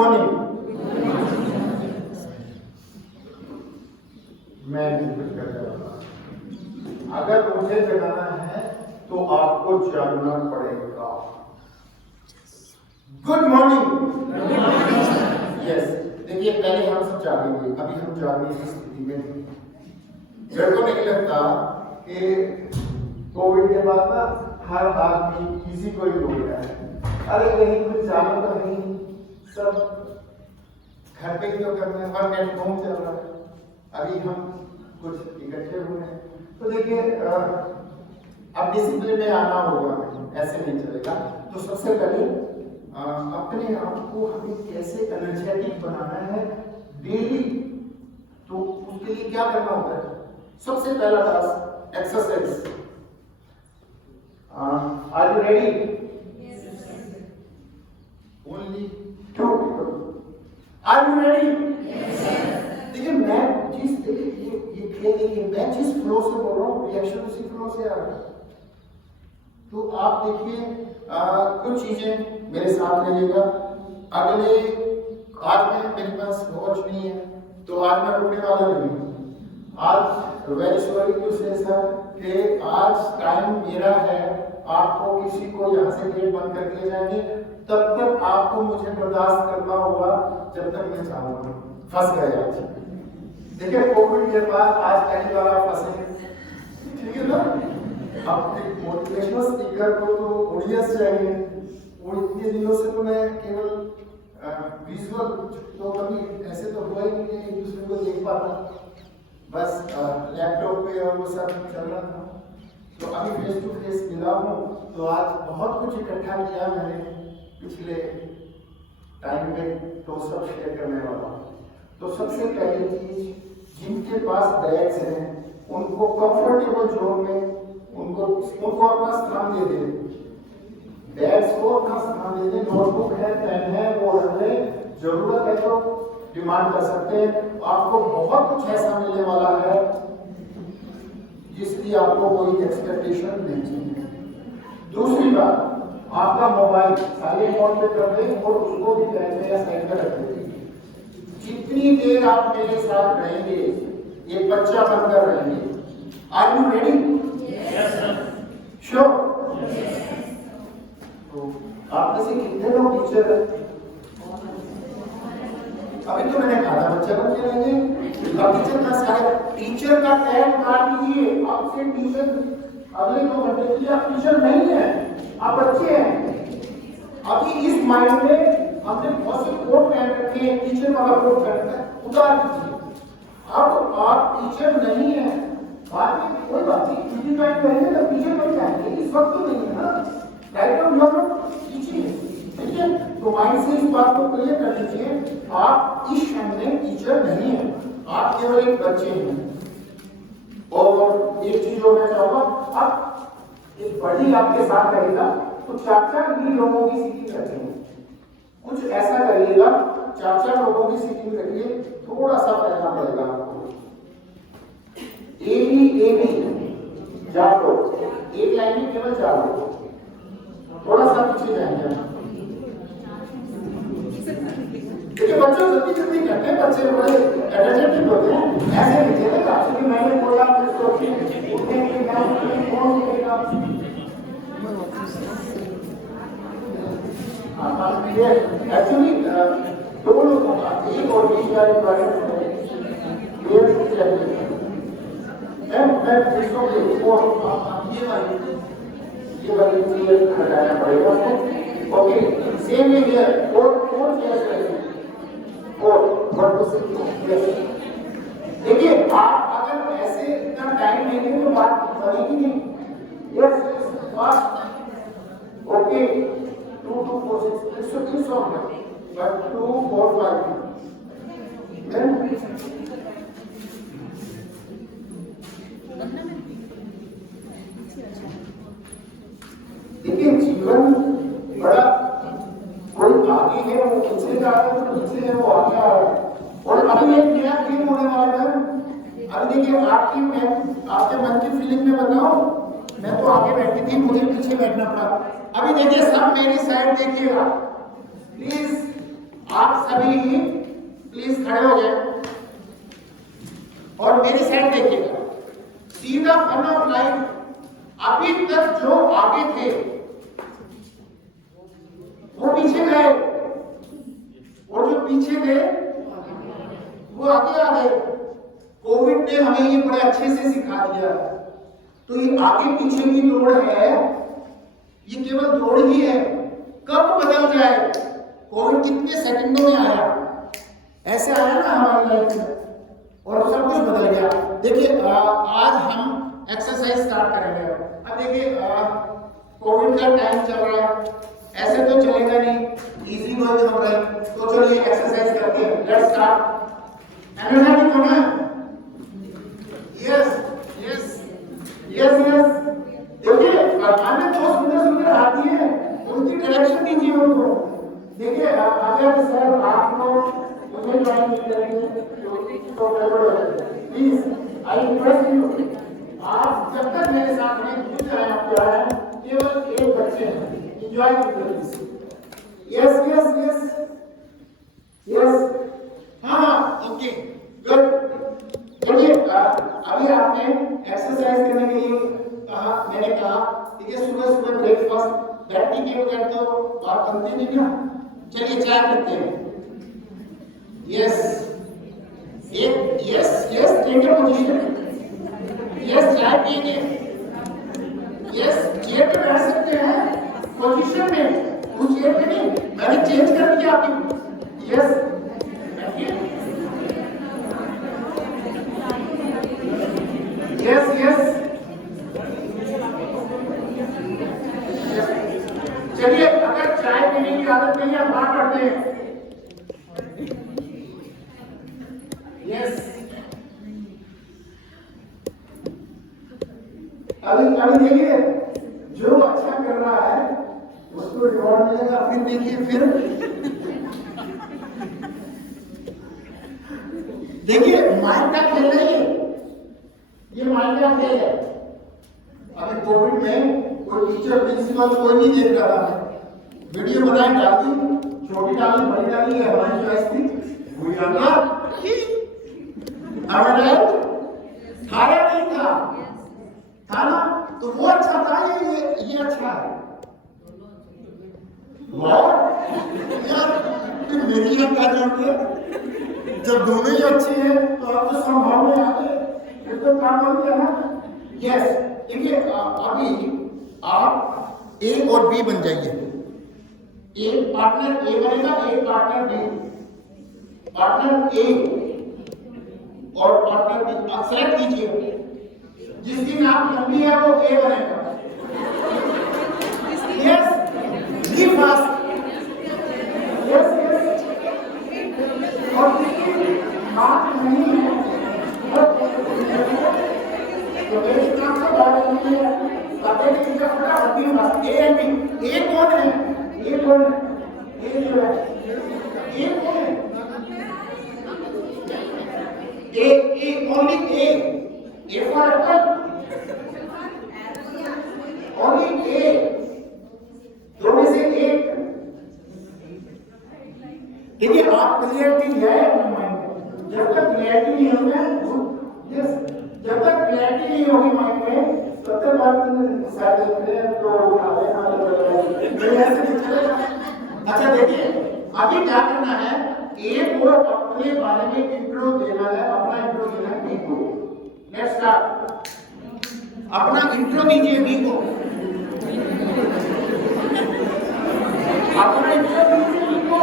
Morning. मैं repeat कर रहा हूं, अगर मुझे जगाना है तो आपको जागना पड़ेगा। Good morning. यस, देखिए पहले हम सब जागेंगे, अभी हम जागने की स्थिति में हैं। मेरे को नहीं लगता कि कोविड के बाद ना हर आदमी किसी को ही हो गया है, अरे कहीं कुछ जाना तो नहीं, सब घर पे ही तो करना है, वर्क एट होम चल रहा है। अभी हम कुछ इकट्ठे हुए हैं, तो देखिए अब डिसिप्लिन में आना होगा, ऐसे नहीं चलेगा। तो सबसे पहले अपने आप को हमें कैसे एनर्जेटिक बनाना है डेली, तो उसके लिए क्या करना होता है? सबसे पहला task exercise. Are you ready? Only 2 people. Are you ready? देखिए मैं ये खेल देखिए, मैं जिस फ्लो से बोल रहा हूँ रिएक्शन उसी फ्लो से आ रहा है। तो आप देखिए कुछ चीजें मेरे साथ रहिएगा। अगले आज मेरे पास वॉच नहीं है, तो आज मैं रुकने वाला नहीं हूँ। आज वेरी सॉरी टू से सर कि आज टाइम मेरा है, आपको किसी को यहाँ से गेट बंद कर दिए जाएंगे, तब तक आपको मुझे बर्दाश्त करना होगा जब तक मैं चाहूंगा। फंस गए आज, देखिए कोविड के बाद आज पहली बार आप फंसे, ठीक है ना? अब एक मोटिवेशनल स्पीकर को तो ऑडियंस चाहिए, और इतने दिनों से तो मैं केवल विजुअल, तो कभी ऐसे तो हुआ ही नहीं कि एक दूसरे को देख पाता, बस लैपटॉप पे और वो सब चल रहा था। तो अभी फेस टू फेस मिला हूँ, तो आज बहुत कुछ इकट्ठा किया मैंने पिछले टाइम पे, तो सब शेयर करने वाला हूँ। तो सबसे पहली चीज, जिनके पास बैग्स हैं उनको कंफर्टेबल जोन में उनको अपना स्थान दे दें, बैग्स को अपना स्थान दे दें। नोटबुक है, पेन है, वो रख लें, जरूरत है तो डिमांड कर सकते हैं। आपको बहुत कुछ ऐसा मिलने वाला है जिसकी आपको कोई एक्सपेक्टेशन नहीं है। दूसरी बात, आपका मोबाइल साइलेंट मोड पे कर दें और उसको भी बैग में या साइड पर रख दें। जितनी देर आप मेरे साथ रहेंगे, एक बच्चा बनकर रहेंगे। Are you ready? Yes sir. Sure? तो आप में से कितने लोग टीचर हैं? अभी तो मैंने कहा था बच्चा बन के रहेंगे। टीचर का टैग काट लीजिए, आपसे टीचर अगले 2 घंटे के लिए आप टीचर नहीं है, आप बच्चे हैं। अभी इस माइंड में हमने बहुत से कोट पहन रखे हैं, टीचर का कोट पहनता है, उतार दीजिए। अब आप टीचर नहीं है, बाद में कोई बात नहीं, टीचिंग टाइम करेंगे तो टीचर बन जाएंगे, इस वक्त तो नहीं है ना, right now you are not teaching, ठीक है? तो माइंड से इस बात को क्लियर कर लीजिए, आप इस क्षण में टीचर नहीं है, आप केवल एक बच्चे हैं। और एक चीज और मैं चाहूंगा, अब एक बड़ी आपके साथ रहेगा तो 4-4 भी लोगों की सीटिंग रखेंगे, कुछ ऐसा करिएगा, 4-4 लोगों की सीटिंग रखिए, थोड़ा सा फैलना पड़ेगा आपको। ए बी 4 लोग, एक लाइन में केवल 4 लोग, थोड़ा सा पीछे जाएंगे। देखिए बच्चों जल्दी जल्दी करते हैं, बच्चे बड़े एनर्जेटिक होते हैं, ऐसे नहीं चलेगा। क्योंकि मैंने बोला उठने के बाद कौन उठेगा? एक्चुअली 2 लोगों का, एक और बीच वाले ये वाली क्लियर हटाना पड़ेगा। ओके, सेम हियर, 4 चेयर्स रहेंगे, देखिए आप अगर ऐसे इतना टाइम लेंगे तो बात बनेगी नहीं। Yes, fast. ओके, 2 2 4 6 130 होगा, बट 2 4 5 देखिए जीवन बड़ा, कोई आगे है वो पीछे जा रहा है, तो पीछे है वो आगे आ रहा है। और अभी एक नया गेम होने वाला है। अभी देखिए आपके मन की फीलिंग में बताओ, मैं तो आगे बैठी थी, मुझे पीछे बैठना पड़ा। अभी देखिए सब मेरी साइड देखिएगा प्लीज। आप सभी प्लीज खड़े हो जाए और मेरी साइड देखिएगा। सीधा फन ऑफ लाइफ अभी तक जो आगे थे वो पीछे गए, और जो पीछे थे वो आगे आ गए। कोविड ने हमें ये बड़े अच्छे से सिखा दिया। तो ये आगे पीछे की दौड़ है, ये केवल दौड़ ही है। कब बदल जाए, कोविड कितने सेकंडों में आया, ऐसे आया ना हमारी लाइफ में, और सब कुछ बदल गया। देखिए आज हम एक्सरसाइज स्टार्ट करेंगे। अब देखिए कोविड का टाइम चल रहा है, ऐसे तो चलेगा नहीं, इजी गोइंग हो रहा है, तो चलिए एक्सरसाइज करते हैं। Let's start. एनर्जेटिक होना है। Yes yes yes yes. देखिए भगवान ने जो सुंदर सुंदर हाथ दिए हैं, उनकी डायरेक्शन दीजिए उनको। देखिए अगर सर आप लोग मुझे ज्वाइन करेंगे तो प्लीज आई रिक्वेस्ट यू, आप जब तक मेरे साथ में खुद आए, आप क्या है, केवल एक बच्चे हैं, एंजॉय कीजिए। यस यस यस यस, हाँ ओके गुड। चलिए अभी आपने एक्सरसाइज करने के लिए कहा, मैंने कहा ठीक है, सुबह सुबह ब्रेकफास्ट बैठ के बगैर तो बात करते नहीं ना। चलिए चाय पीते हैं। यस एक yes yes take a position. Yes चाय पिएंगे। यस चेयर पे बैठ सकते हैं, पोजीशन में, उस चेयर पे नहीं, मैंने चेंज कर दिया आपकी। यस बैठिए। यस यस चलिए, अगर चाय पीने की आदत नहीं है, बात करते हैं। यस अभी देखिए, जो अच्छा कर रहा है उसको रिवॉर्ड मिलेगा। फिर देखिए, फिर देखिए माइंड का खेल नहीं है ये, माइंड का खेल है। अभी कोविड में कोई टीचर प्रिंसिपल कोई नहीं देख रहा था, वीडियो बनाई डाल दी, छोटी डाली बड़ी डाली है, हमारी चॉइस थी, वही आ गया। खाया नहीं था ना, तो वो अच्छा था, ये अच्छा है। यार मेरी क्या जरूरत है, जब दोनों ही अच्छे हैं तो आप तो संभाव में आगे, फिर तो काम हो गया ना। यस देखिए अभी आप ए और बी बन जाइए। एक पार्टनर ए बनेगा, एक पार्टनर बी। पार्टनर ए और पार्टनर बी आप सेलेक्ट कीजिए। जिस दिन आप लंबी है वो ए बनेगा। Yes be fast. Yes yes, और जिसकी बात नहीं है तो मेरे नाम का बात नहीं है, पता नहीं क्या पता होती है बस। ए एंड बी, ए कौन है, ए कौन है, ए जो है, ए कौन है, A only A for apple, only A, दो में से एक। देखिए आप क्लियरिटी है अपने माइंड में, जब तक क्लियरिटी नहीं होगी, यस जब तक क्लियरिटी नहीं होगी माइंड में, तब तक आप शायद तो ऐसे नहीं चलेगा। अच्छा देखिए अभी क्या करना है, ए को अपने बारे में इंट्रो देना है, अपना इंट्रो देना है बी को। Let's start. अपना इंट्रो दीजिए बी को, अपना इंट्रो दीजिए बी को।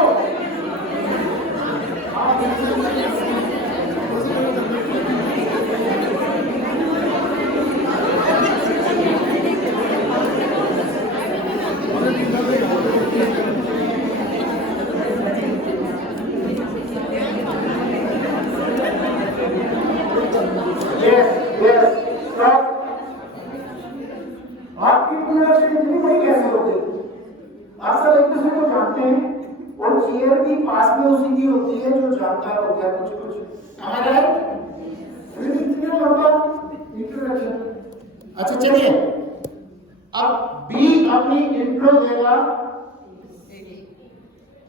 आपकी इंट्रोडक्शन इतनी बड़ी कैसे होती है? आप सब एक दूसरे को जानते हैं, और चेयर भी पास में उसी की होती है जो जानता होता है कुछ कुछ, हमारा इतने लंबा इंट्रोडक्शन। अच्छा चलिए अब बी अपनी इंट्रो देगा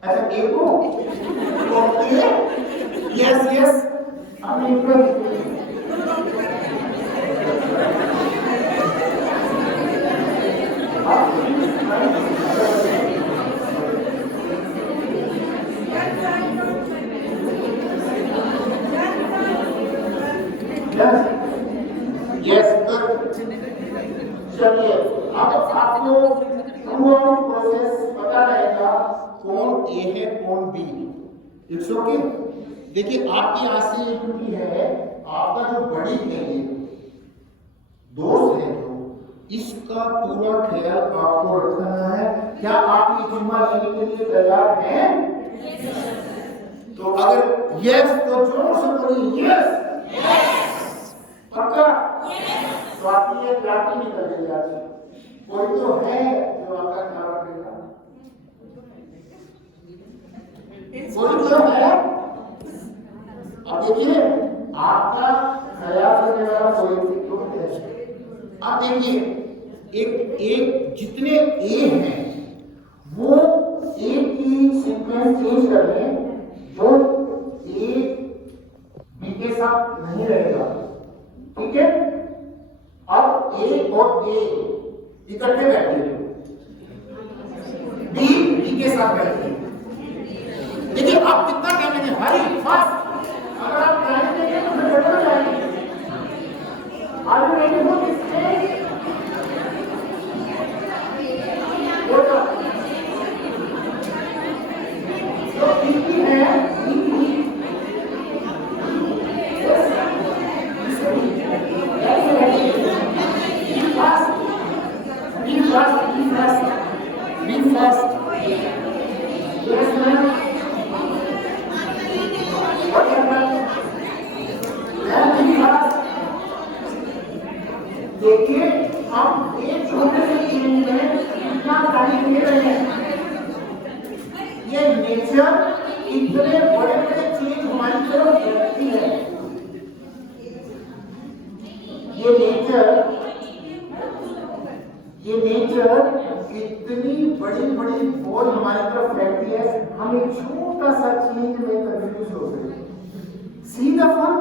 अच्छा एको ओके यस यस हमने यस चलिए अब आपको प्रोसेस पता रहेगा कौन ए है कौन बी। It's okay. देखिए आपकी आज से ये ड्यूटी है, आपका जो बड़ी है ये दोस्त है जो इसका पूरा ख्याल आपको रखना है। क्या आप ये जिम्मा लेने के लिए तैयार हैं? तो अगर यस तो जोर से बोलिए यस पक्का। तो आपकी ये क्लास निकल गई आज। कोई तो है जो आपका ख्याल रखेगा, कोई तो है। अब देखिए आपका ख्याल रखने वाला कोई तो है। अब देखिए एक जितने ए हैं वो ए की सीक्वेंस चेंज कर लें, जो ए बी के साथ नहीं रहेगा, ठीक है। अब ए और ए इकट्ठे बैठिए, बी बी के साथ बैठिए। देखिए आप कितना टाइम लेंगे, हरी फास्ट। अगर आप टाइम देंगे तो फिर बदल जाएंगे। Are you ready for this stage? What up? So, इनकी है, इनकी। Yes. Be fast. Be fast. Be fast. Be fast. Yes, ma'am. What happened? Be fast. देखिए हम एक छोटे से चेंज में कितना टाइम ले रहे हैं। ये नेचर इतने बड़े बड़े चेंज हमारी तरफ देखती है। ये नेचर इतनी बड़ी बड़ी बॉल हमारी तरफ फेंकती है, हम एक छोटा सा चेंज में कंफ्यूज हो गए। See the fun.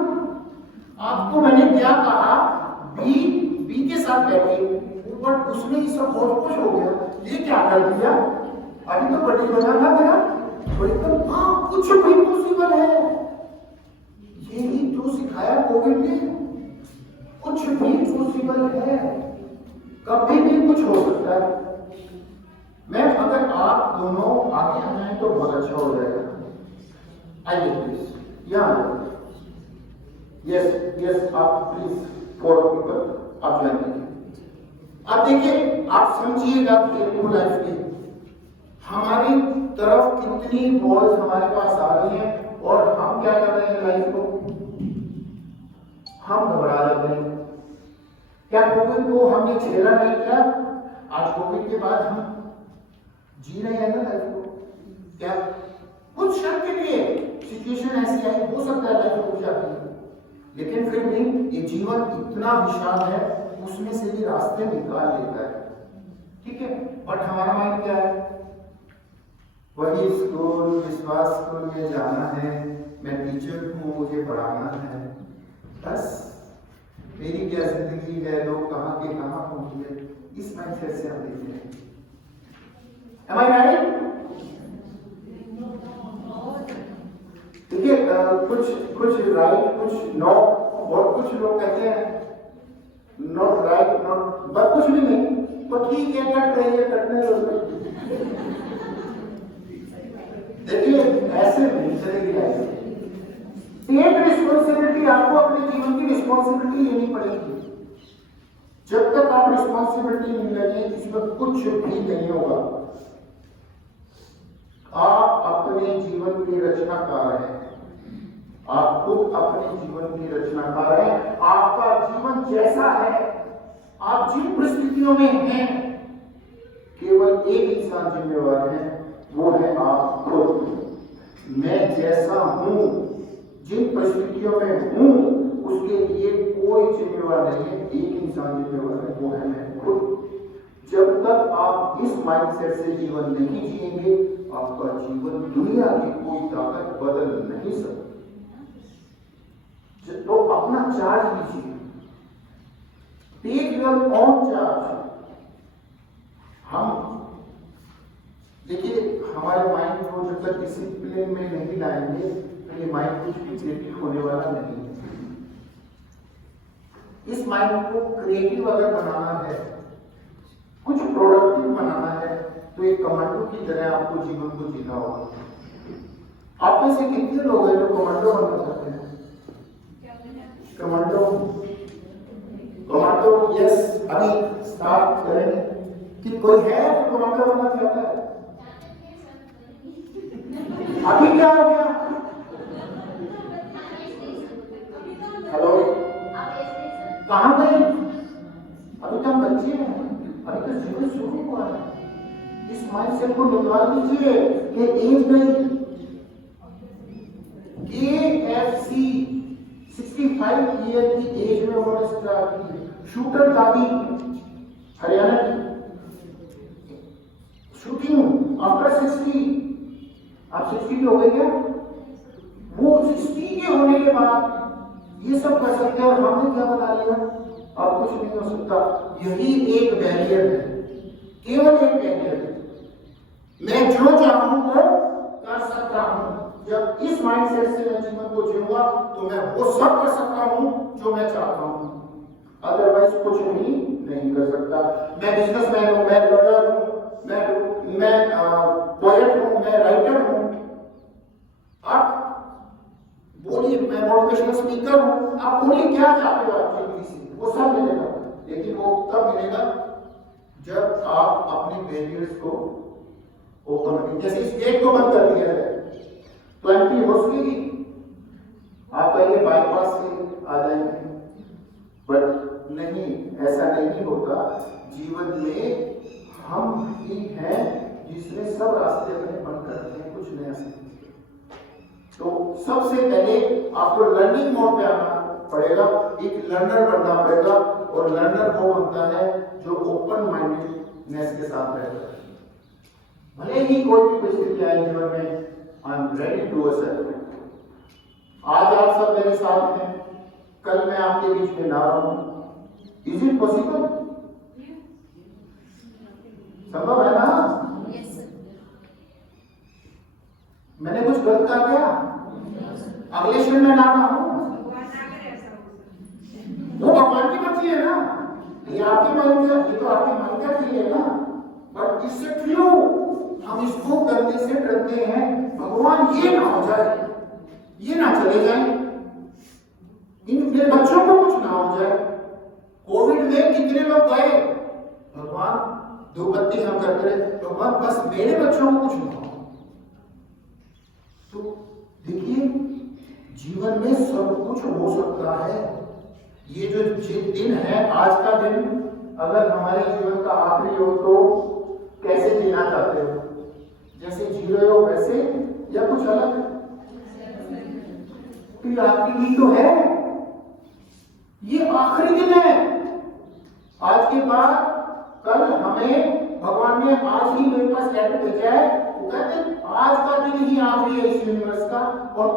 आपको मैंने क्या कहा, बी के साथ बैठे, बट उसमें ये सब बहुत कुछ हो गया। ये क्या कर दिया, अभी तो बड़ी बना था मेरा, एकदम हाँ कुछ भी पॉसिबल है। यही तो सिखाया कोविड ने, कुछ भी पॉसिबल है, कभी भी कुछ हो सकता है। मैं अगर आप दोनों आगे आ जाए तो बहुत अच्छा हो जाएगा। आइए प्लीज यहाँ यस यस आप प्लीज फॉर पीपल आप ज्वाइन कीजिए। अब देखिए आप समझिएगा क्रिएटिव लाइफ की हमारी तरफ कितनी बॉल्स हमारे पास आ रही हैं और हम क्या कर रहे हैं लाइफ को, हम घबरा जाते हैं। क्या कोविड को हमने झेला नहीं किया? आज कोविड के बाद हम जी रहे हैं ना लाइफ को। क्या कुछ क्षण के लिए सिचुएशन ऐसी आई, हो सकता है लाइफ हो जाती है, लेकिन फिर भी ये जीवन इतना विशाल है, उसमें से भी रास्ते निकाल लेता है, ठीक है। बट हमारा माइंड क्या है, वही स्कूल विश्वास स्कूल में जाना है, मैं टीचर हूँ मुझे पढ़ाना है, बस मेरी क्या जिंदगी है, लोग कहाँ के कहाँ पहुंच गए, इस माइंडसेट से हम देखते हैं। Am I right? देखिए कुछ राइट कुछ नो, और कुछ लोग कहते हैं नॉट राइट नॉट, बट कुछ भी नहीं, तो ठीक है कट रही है, कटने दो। देखिए ऐसे नहीं चलेगी लाइफ। एक रिस्पॉन्सिबिलिटी आपको अपने जीवन की रिस्पॉन्सिबिलिटी लेनी पड़ेगी। जब तक आप रिस्पॉन्सिबिलिटी नहीं लेंगे इसमें कुछ भी नहीं होगा। आप अपने जीवन की रचनाकार हैं, आप खुद अपने जीवन की रचनाकार हैं। आपका जीवन जैसा है, आप जिन परिस्थितियों में हैं, केवल एक इंसान जिम्मेवार है, वो है आप खुद। मैं जैसा हूं, जिन परिस्थितियों में हूं, उसके लिए कोई जिम्मेवार नहीं है, एक इंसान जिम्मेवार है, वो है मैं खुद। जब तक आप इस माइंडसेट से जीवन नहीं जिएंगे, आपका जीवन दुनिया की कोई ताकत बदल नहीं सकती। तो अपना चार्ज लीजिए, टेक योर ऑन चार्ज। हम देखिए, हमारे माइंड को जब तक डिसिप्लिन में नहीं लाएंगे तो ये माइंड कुछ भी क्रिएटिव होने वाला नहीं है। इस माइंड को क्रिएटिव अगर बनाना है, कुछ प्रोडक्टिव बनाना है, तो एक कमांडो की तरह आपको जीवन को जीना होगा। आप में से कितने लोग हैं जो कमांडो बनना चाहते हैं? कमांडो, कमांडो, यस, अभी स्टार्ट करेंगे। कि कोई है जो कमांडो बनना चाहता है? अभी क्या हो गया? हेलो, कहाँ गए? अभी तो हम बच्चे हैं, अभी तो जीवन शुरू हुआ है। इस माइंडसेट को निकाल दीजिए कि एज नहीं। KFC 65 ईयर की एज में उन्होंने स्टार्ट की। शूटर दादी हरियाणा की, शूटिंग आफ्टर 60। आप 60 के हो गए क्या? वो 60 के होने के बाद ये सब कर सकते हैं, और हमने क्या बना लिया? अब कुछ नहीं हो सकता। यही एक बैरियर है, केवल एक बैरियर है। मैं जो चाहूं वो कर सकता हूं। जब इस माइंडसेट से मैं जीवन को जीऊंगा तो मैं वो सब कर सकता हूं जो मैं चाहता हूं, अदरवाइज कुछ भी नहीं कर सकता। मैं बिजनेसमैन हूं, मैं लॉयर हूं, मैं पोएट हूं, मैं राइटर हूं। आप बोलिए, मैं मोटिवेशनल स्पीकर हूं। आप बोलिए क्या चाहते हो आप जिंदगी से, वो सब मिलेगा। लेकिन वो तब मिलेगा जब आप अपने बैरियर्स को ओपन करें। जैसे इस गेट को बंद कर दिया है तो एंट्री हो सकेगी, आप पहले बाईपास से आ जाएंगे, बट नहीं, ऐसा नहीं होता। जीवन में हम ही हैं जिसने सब रास्ते अपने बंद कर रखे हैं, कुछ नया सीखने। तो सबसे पहले आपको लर्निंग मोड पे आना पड़ेगा, एक लर्नर बनना पड़ेगा। और लर्नर वो बनता है जो ओपन माइंडेडनेस के साथ रहता है। भले ही कोई भी परिस्थिति आए जीवन में, I am ready to accept. आज आप सब मेरे साथ हैं, कल मैं आपके बीच में ना रहूं। Is it possible? संभव है ना? मैंने कुछ गलत कहा क्या? अगले क्षण में ना हूं, वो भगवान की मर्जी है ना। ये आपके मन का, ये तो आपके मन का खेल है ना। बट इससे क्यों हम इसको करने से डरते हैं? भगवान ये ना हो जाए, ये ना चले जाए, इन मेरे बच्चों को कुछ ना हो जाए। कोविड में कितने लोग गए, भगवान दो बत्ती हम करते रहे, भगवान बस मेरे बच्चों को कुछ ना हो। तो देखिए, जीवन में सब कुछ हो सकता है। ये जो दिन है, आज का दिन अगर हमारे जीवन का आखिरी हो तो कैसे जीना चाहते हो? जैसे जी रहे हो वैसे, या कुछ अलग? फिर आखिरी दिन तो है, ये आखिरी दिन है। आज के बाद कल हमें भगवान ने आज ही मेरे पास लेटर भेजा है, वो कहते आज का दिन ही आखिरी है इस यूनिवर्स का, और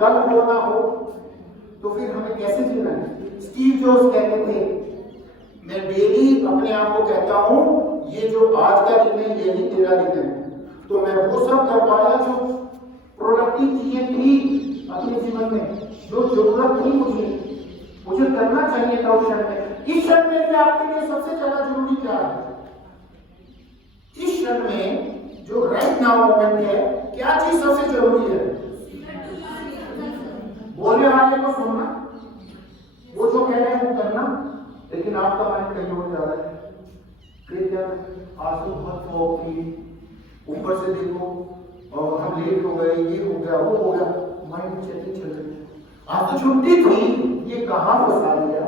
कल होना हो तो फिर हमें कैसे जीना है? स्टीव जॉब्स कहते थे, मैं डेली अपने आप को कहता हूं ये जो आज का दिन है यही तेरा दिन है। तो मैं वो सब कर पाया जो प्रोडक्टिव चीजें थी अपने जीवन में, जो जरूरत थी मुझे करना चाहिए था उस क्षण में। इस क्षण में आपके लिए सबसे ज्यादा जरूरी क्या है? इस क्षण में जो राइट नाउ मोमेंट है, क्या चीज सबसे जरूरी है? बोलने वाले को सुनना, वो जो कह रहे हैं वो करना, लेकिन आपका माइंड कहीं और जा रहा है। फिर क्या, आज तो बहुत फॉग थी, ऊपर से देखो और हम लेट हो गए, ये हो गया वो हो गया, माइंड चलती चल रही। आज तो छुट्टी थी, ये कहां फंसा दिया।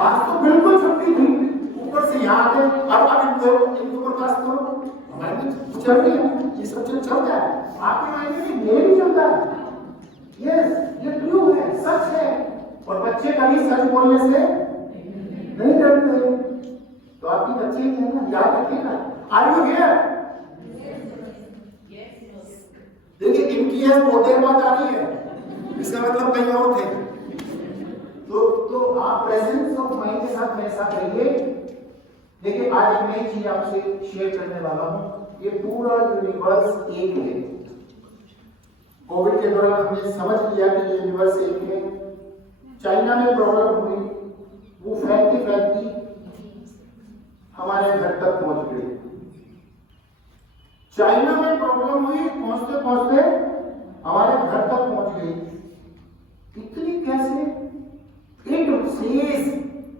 आज तो बिल्कुल छुट्टी थी, ऊपर से यहाँ आ गए, अब इनको बर्दाश्त करो। माइंड चल रही है, ये सब चलता है आपके माइंड में, ये भी चलता है। यस, ये ट्रू है, सच है। और बच्चे कभी सच बोलने से नहीं डरते तो आपकी बच्चे ही है ना, याद रखिएगा। Are you here? देखिए इनकी है बहुत देर बाद आ रही है, इसका मतलब कहीं और थे। तो आप प्रेजेंस ऑफ माइंड के साथ मेरे साथ रहिए। देखिए आज एक नई चीज आपसे शेयर करने वाला हूं। ये पूरा यूनिवर्स एक है। कोविड के दौरान हमने समझ लिया कि ये यूनिवर्स एक है। चाइना में प्रॉब्लम हुई, वो फैलती फैलती हमारे घर तक पहुंच गई। चाइना में प्रॉब्लम हुई, पहुंचते पहुंचते हमारे घर तक पहुंच गई। इतनी कैसे? इट सेज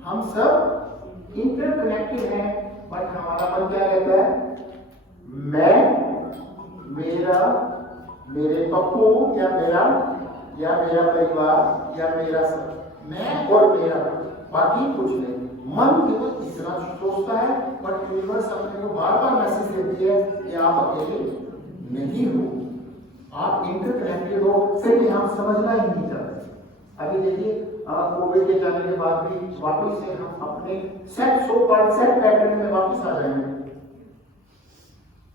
हम सब इंटरकनेक्टेड हैं, बट हमारा मन क्या कहता है? मैं, मेरा, मेरे पप्पू या मेरा परिवार या मेरा सब, मैं और मेरा, बाकी कुछ नहीं। मन केवल इतना सोचता है, बट यूनिवर्स अपने को बार बार मैसेज देती है कि आप अकेले नहीं हो, आप इंटरकनेक्टेड हो। फिर भी हम समझना ही नहीं चाहते। अभी देखिए कोविड के जाने के बाद भी वापस से हम अपने सेट पैटर्न में वापस आ रहे हैं।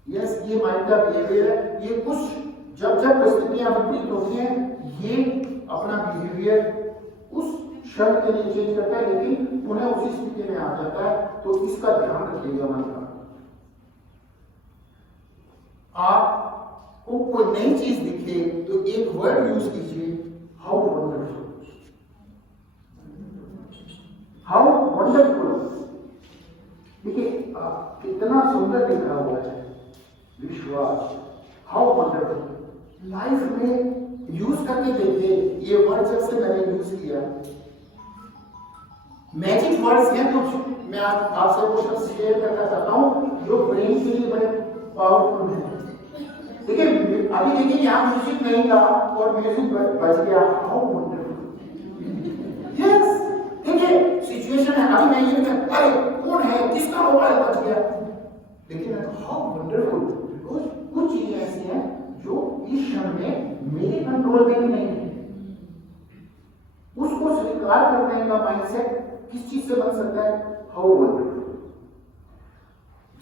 यस, ये माइंड का बिहेवियर है। ये कुछ जब परिस्थितियां विपरीत होती हैं, ये अपना बिहेवियर उस क्षण के लिए चेंज करता है, लेकिन पुनः उसी स्थिति में आ जाता है। तो इसका ध्यान रखिएगा। मन का आपको कोई नई चीज दिखे तो एक वर्ड यूज कीजिए, हाउ वंडरफुल, हाउ वंडरफुल। देखिए कितना सुंदर लिखा हुआ है, विश्वास, हाउ वंडरफुल। लाइफ में यूज करके देखिए। ये वर्ड जब से मैंने यूज किया, मैजिक वर्ड्स हैं कुछ, मैं आपसे कुछ शेयर करना चाहता हूं जो ब्रेन के लिए बड़े पावरफुल हैं। देखिए अभी देखिए यहाँ म्यूजिक नहीं था और म्यूजिक बच गया, हाउ वंडरफुल। यस, देखिए सिचुएशन है, अभी मैं ये कहता अरे कौन है, किसका मोबाइल बच गया, लेकिन हाउ वंडरफुल। कुछ चीजें ऐसी हैं जो इस क्षण में मेरे कंट्रोल में भी नहीं है। उसको स्वीकार करने का माइंडसेट किस चीज से बन सकता है? How wonderful.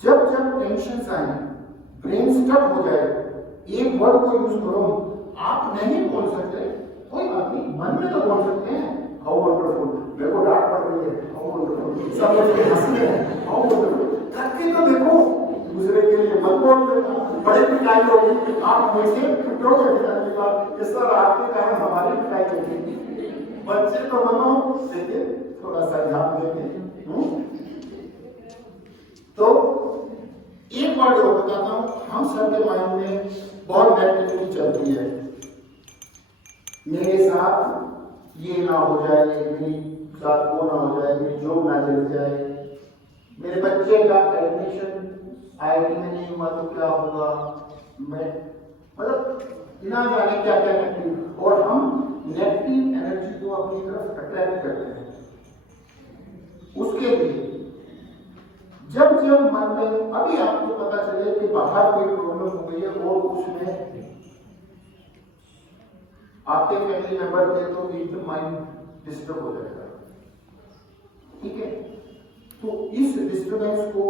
जब टेंशन आए, ब्रेन स्टक हो जाए, एक वर्ड को यूज करो। आप नहीं बोल सकते, कोई बात नहीं, मन में तो बोल सकते हैं, हाउ वंडरफुल। मेरे को डांट पड़ रही है, हाउ वंडरफुल, सब लोग हंस रहे हैं, हाउ वंडरफुल। करके तो देखो, दूसरे के लिए मत बोल देना, बड़े पिटाई होगी, आप मुझे पिटोगे पिटाई बात, इस तरह आपके कारण हमारी पिटाई होगी। बच्चे तो बनो, देखिए थोड़ा सा ध्यान देंगे। तो एक बार जो बताता हूं, हम सबके माइंड में बहुत नेगेटिविटी चलती है। मेरे साथ ये ना हो जाए, मेरे साथ वो ना हो जाए, मेरी जॉब ना चल जाए, मेरे बच्चे का एडमिशन IIT में नहीं हुआ तो क्या होगा, मैं मतलब ना जाने क्या क्या नेगेटिव। और हम नेगेटिव एनर्जी को अपनी तरफ अट्रैक्ट करते हैं। उसके लिए जब मन में अभी आपको पता चले कि बाहर कोई प्रॉब्लम हो गई है और उसमें आपके फैमिली मेंबर थे, तो एकदम माइंड डिस्टर्ब हो जाएगा। ठीक है, तो इस डिस्टर्बेंस को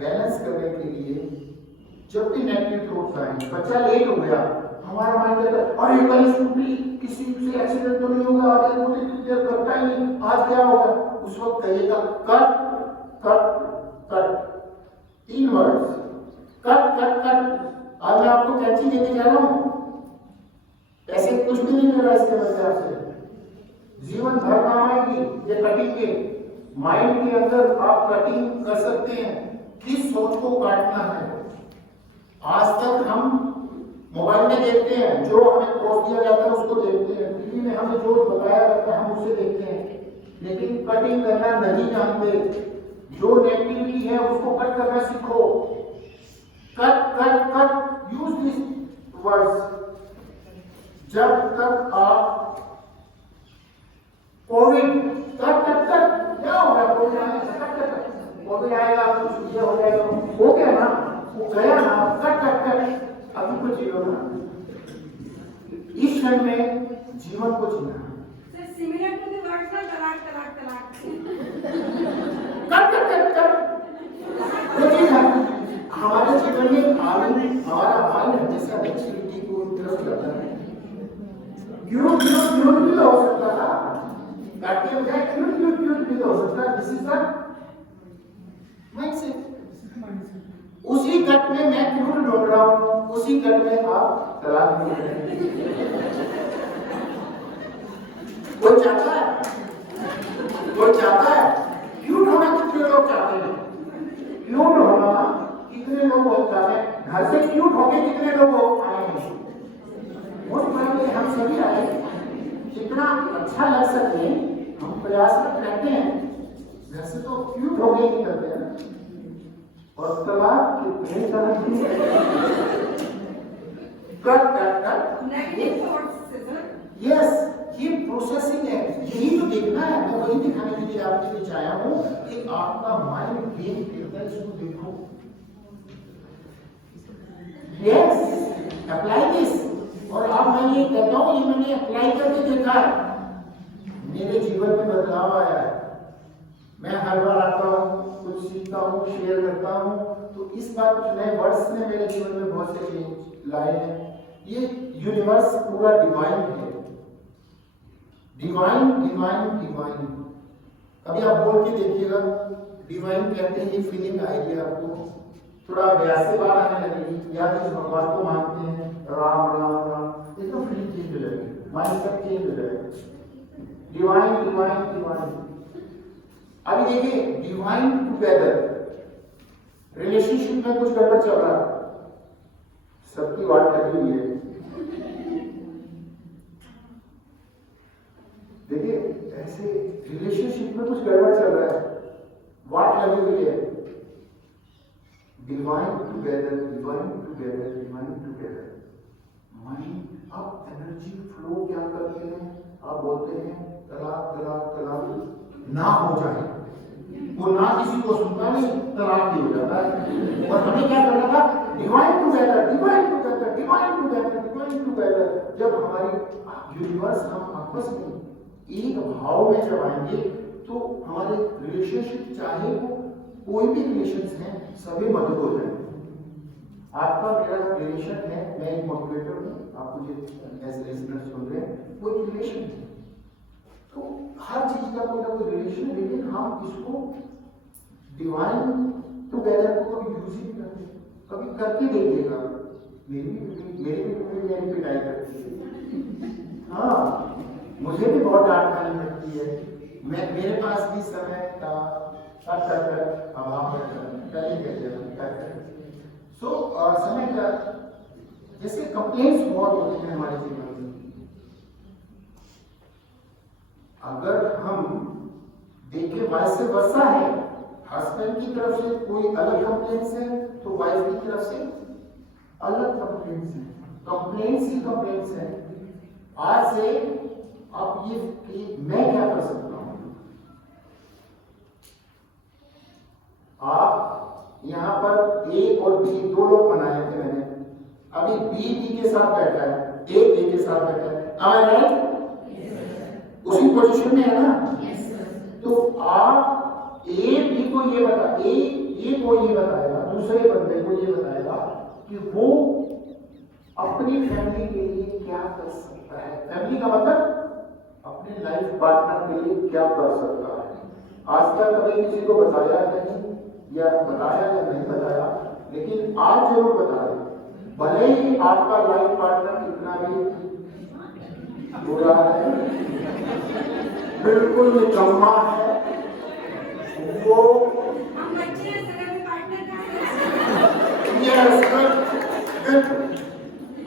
बैलेंस करने के लिए जब भी नेगेटिव थॉट्स आए, बच्चा लेट हो गया, हमारा माइंड कहता है अरे कल स्कूटी किसी से एक्सीडेंट तो नहीं होगा, अरे वो देर करता ही नहीं, आज क्या होगा। उस वक्त कहिएगा cut cut cut, 3 words, cut cut cut. आज मैं आपको कैंची देने जा रहा हूं, ऐसे कुछ भी नहीं मिल रहा इसके वजह से, जीवन भर काम आएगी ये कटिंग के। माइंड के अंदर आप कटिंग कर सकते हैं, किस सोच को काटना है। आज तक हम मोबाइल में देखते हैं, जो हमें क्रॉस दिया जाता है उसको देखते हैं, टीवी में हमें जो बताया जाता है हम उसे देखते हैं, लेकिन कटिंग करना नहीं जानते। जो नेगेटिविटी है उसको कट करना सीखो। Cut cut cut, use this words. जब तक आप कोविड कट कट कट, क्या होगा, कोविड आएगा कुछ ये हो जाएगा, हो गया ना, वो गया ना, कट कट कट। अभी कुछ जीरो ना, इस क्षण में जीवन को जीना। वर्ड्स ना तलाक तलाक तलाक कट कट कट कट। वो चीज है हमारे जीवन में हमारा मन हमेशा नेगेटिविटी को तरफ जाता है। क्यों भी तो हो सकता था, कट के बजाय क्यों भी तो हो सकता। This is the mindset. उसी कट में मैं क्यों ढूंढ रहा हूं, उसी कट में आप तलाक ढूंढ रहे हैं। कोई चाहता है, कोई चाहता है, क्यों ढूंढना कितने लोग चाहते हैं, क्यों ढूंढना कितने लोग चाहते हैं, घर से क्यों ढोके कितने लोग आए हैं। बहुत बड़ा हम सभी आए, जितना अच्छा लग सके हम प्रयासरत रहते हैं। घर से तो क्यों ढोके नहीं करते हैं। और तलाक कितने तरह की कर नेगेटिव थॉट्स से सर। यस, ये प्रोसेसिंग है, यही तो देखना है। मैं वही दिखाने के लिए आपके बीच आया हूँ कि आपका माइंड गेम करता है, इसको देखो। Yes, apply this. और अब मैं ये कहता हूँ, ये मैंने अप्लाई करके देखा है, मेरे जीवन में बदलाव आया है। मैं हर बार आता हूँ, कुछ सीखता हूँ, शेयर करता हूँ, तो इस बार कुछ नए वर्ड्स ने मेरे जीवन में बहुत से चेंज लाए हैं। ये यूनिवर्स पूरा डिवाइन है, डिवाइन डिवाइन डिवाइन। अभी आप बोल के देखिएगा, डिवाइन कहते हैं, ये फीलिंग आएगी आपको, थोड़ा अभ्यास से बात आने लगेगी। या जिस भगवान को मानते हैं, राम राम राम, एकदम फीलिंग चेंज हो जाएगी, माइंड सब चेंज हो जाएगा। Divine divine divine. अभी देखिए, डिवाइन टुगेदर, रिलेशनशिप में कुछ गड़बड़ चल रहा है, सबकी वाट लगी हुई है। देखिए, ऐसे रिलेशनशिप में कुछ गड़बड़ चल रहा है, वाट लगी हुई है। Divine together divine together divine together. Mind अब एनर्जी फ्लो क्या करते हैं, आप बोलते हैं तलाक तलाक तलाक ना हो जाए, वो ना किसी को सुनता नहीं, तलाक ही हो जाता है। और हमें क्या करना था, divine together divine together divine together divine together. जब हमारी यूनिवर्स, हम आपस में एक भाव में जब आएंगे तो हमारे रिलेशनशिप, चाहे वो कोई भी रिलेशंस हैं, सभी मदद हो जाएंगे। आपका मेरा रिलेशन है, मैं एक मोटिवेटर हूँ, आप मुझे एज लिसनर सुन रहे हैं, वो एक रिलेशन है। तो हर चीज का कोई ना कोई रिलेशन है, लेकिन हम इसको डिवाइन टुगेदर को कभी यूज ही नहीं करते। कभी करके देखिएगा, मेरी भी पिटाई करती है। हाँ, मुझे भी बहुत डांट खानी पड़ती है। मेरे पास भी समय का अभाव है। सो समय का, जैसे कंप्लेंट्स बहुत होते हैं हमारे जीवन में, अगर हम देखें वाइस वर्सा है, हस्बैंड की तरफ से कोई अलग कंप्लेंट्स है तो वाइफ की तरफ से अलग कंप्लेंट्स है। कंप्लेंट्स ही कंप्लेंट्स है। आज से आप ये कि मैं क्या कर सकता हूं, आप यहां पर ए और बी दो लोग बनाए थे मैंने, अभी बी के साथ बैठा है, ए के साथ बैठा है, राइट? उसी पोजीशन में है ना? तो आप ए बी को ये बता, ए को ये बताएगा, दूसरे बंदे को ये बताएगा कि वो अपनी फैमिली के लिए क्या कर सकता है। फैमिली का मतलब अपने लाइफ पार्टनर के लिए क्या कर सकता है। आज तक कभी किसी को बताया नहीं, या बताया या नहीं बताया, लेकिन आज जरूर बता रहे। भले ही आपका लाइफ पार्टनर कितना भी बुरा है, बिल्कुल निकम्मा है, वो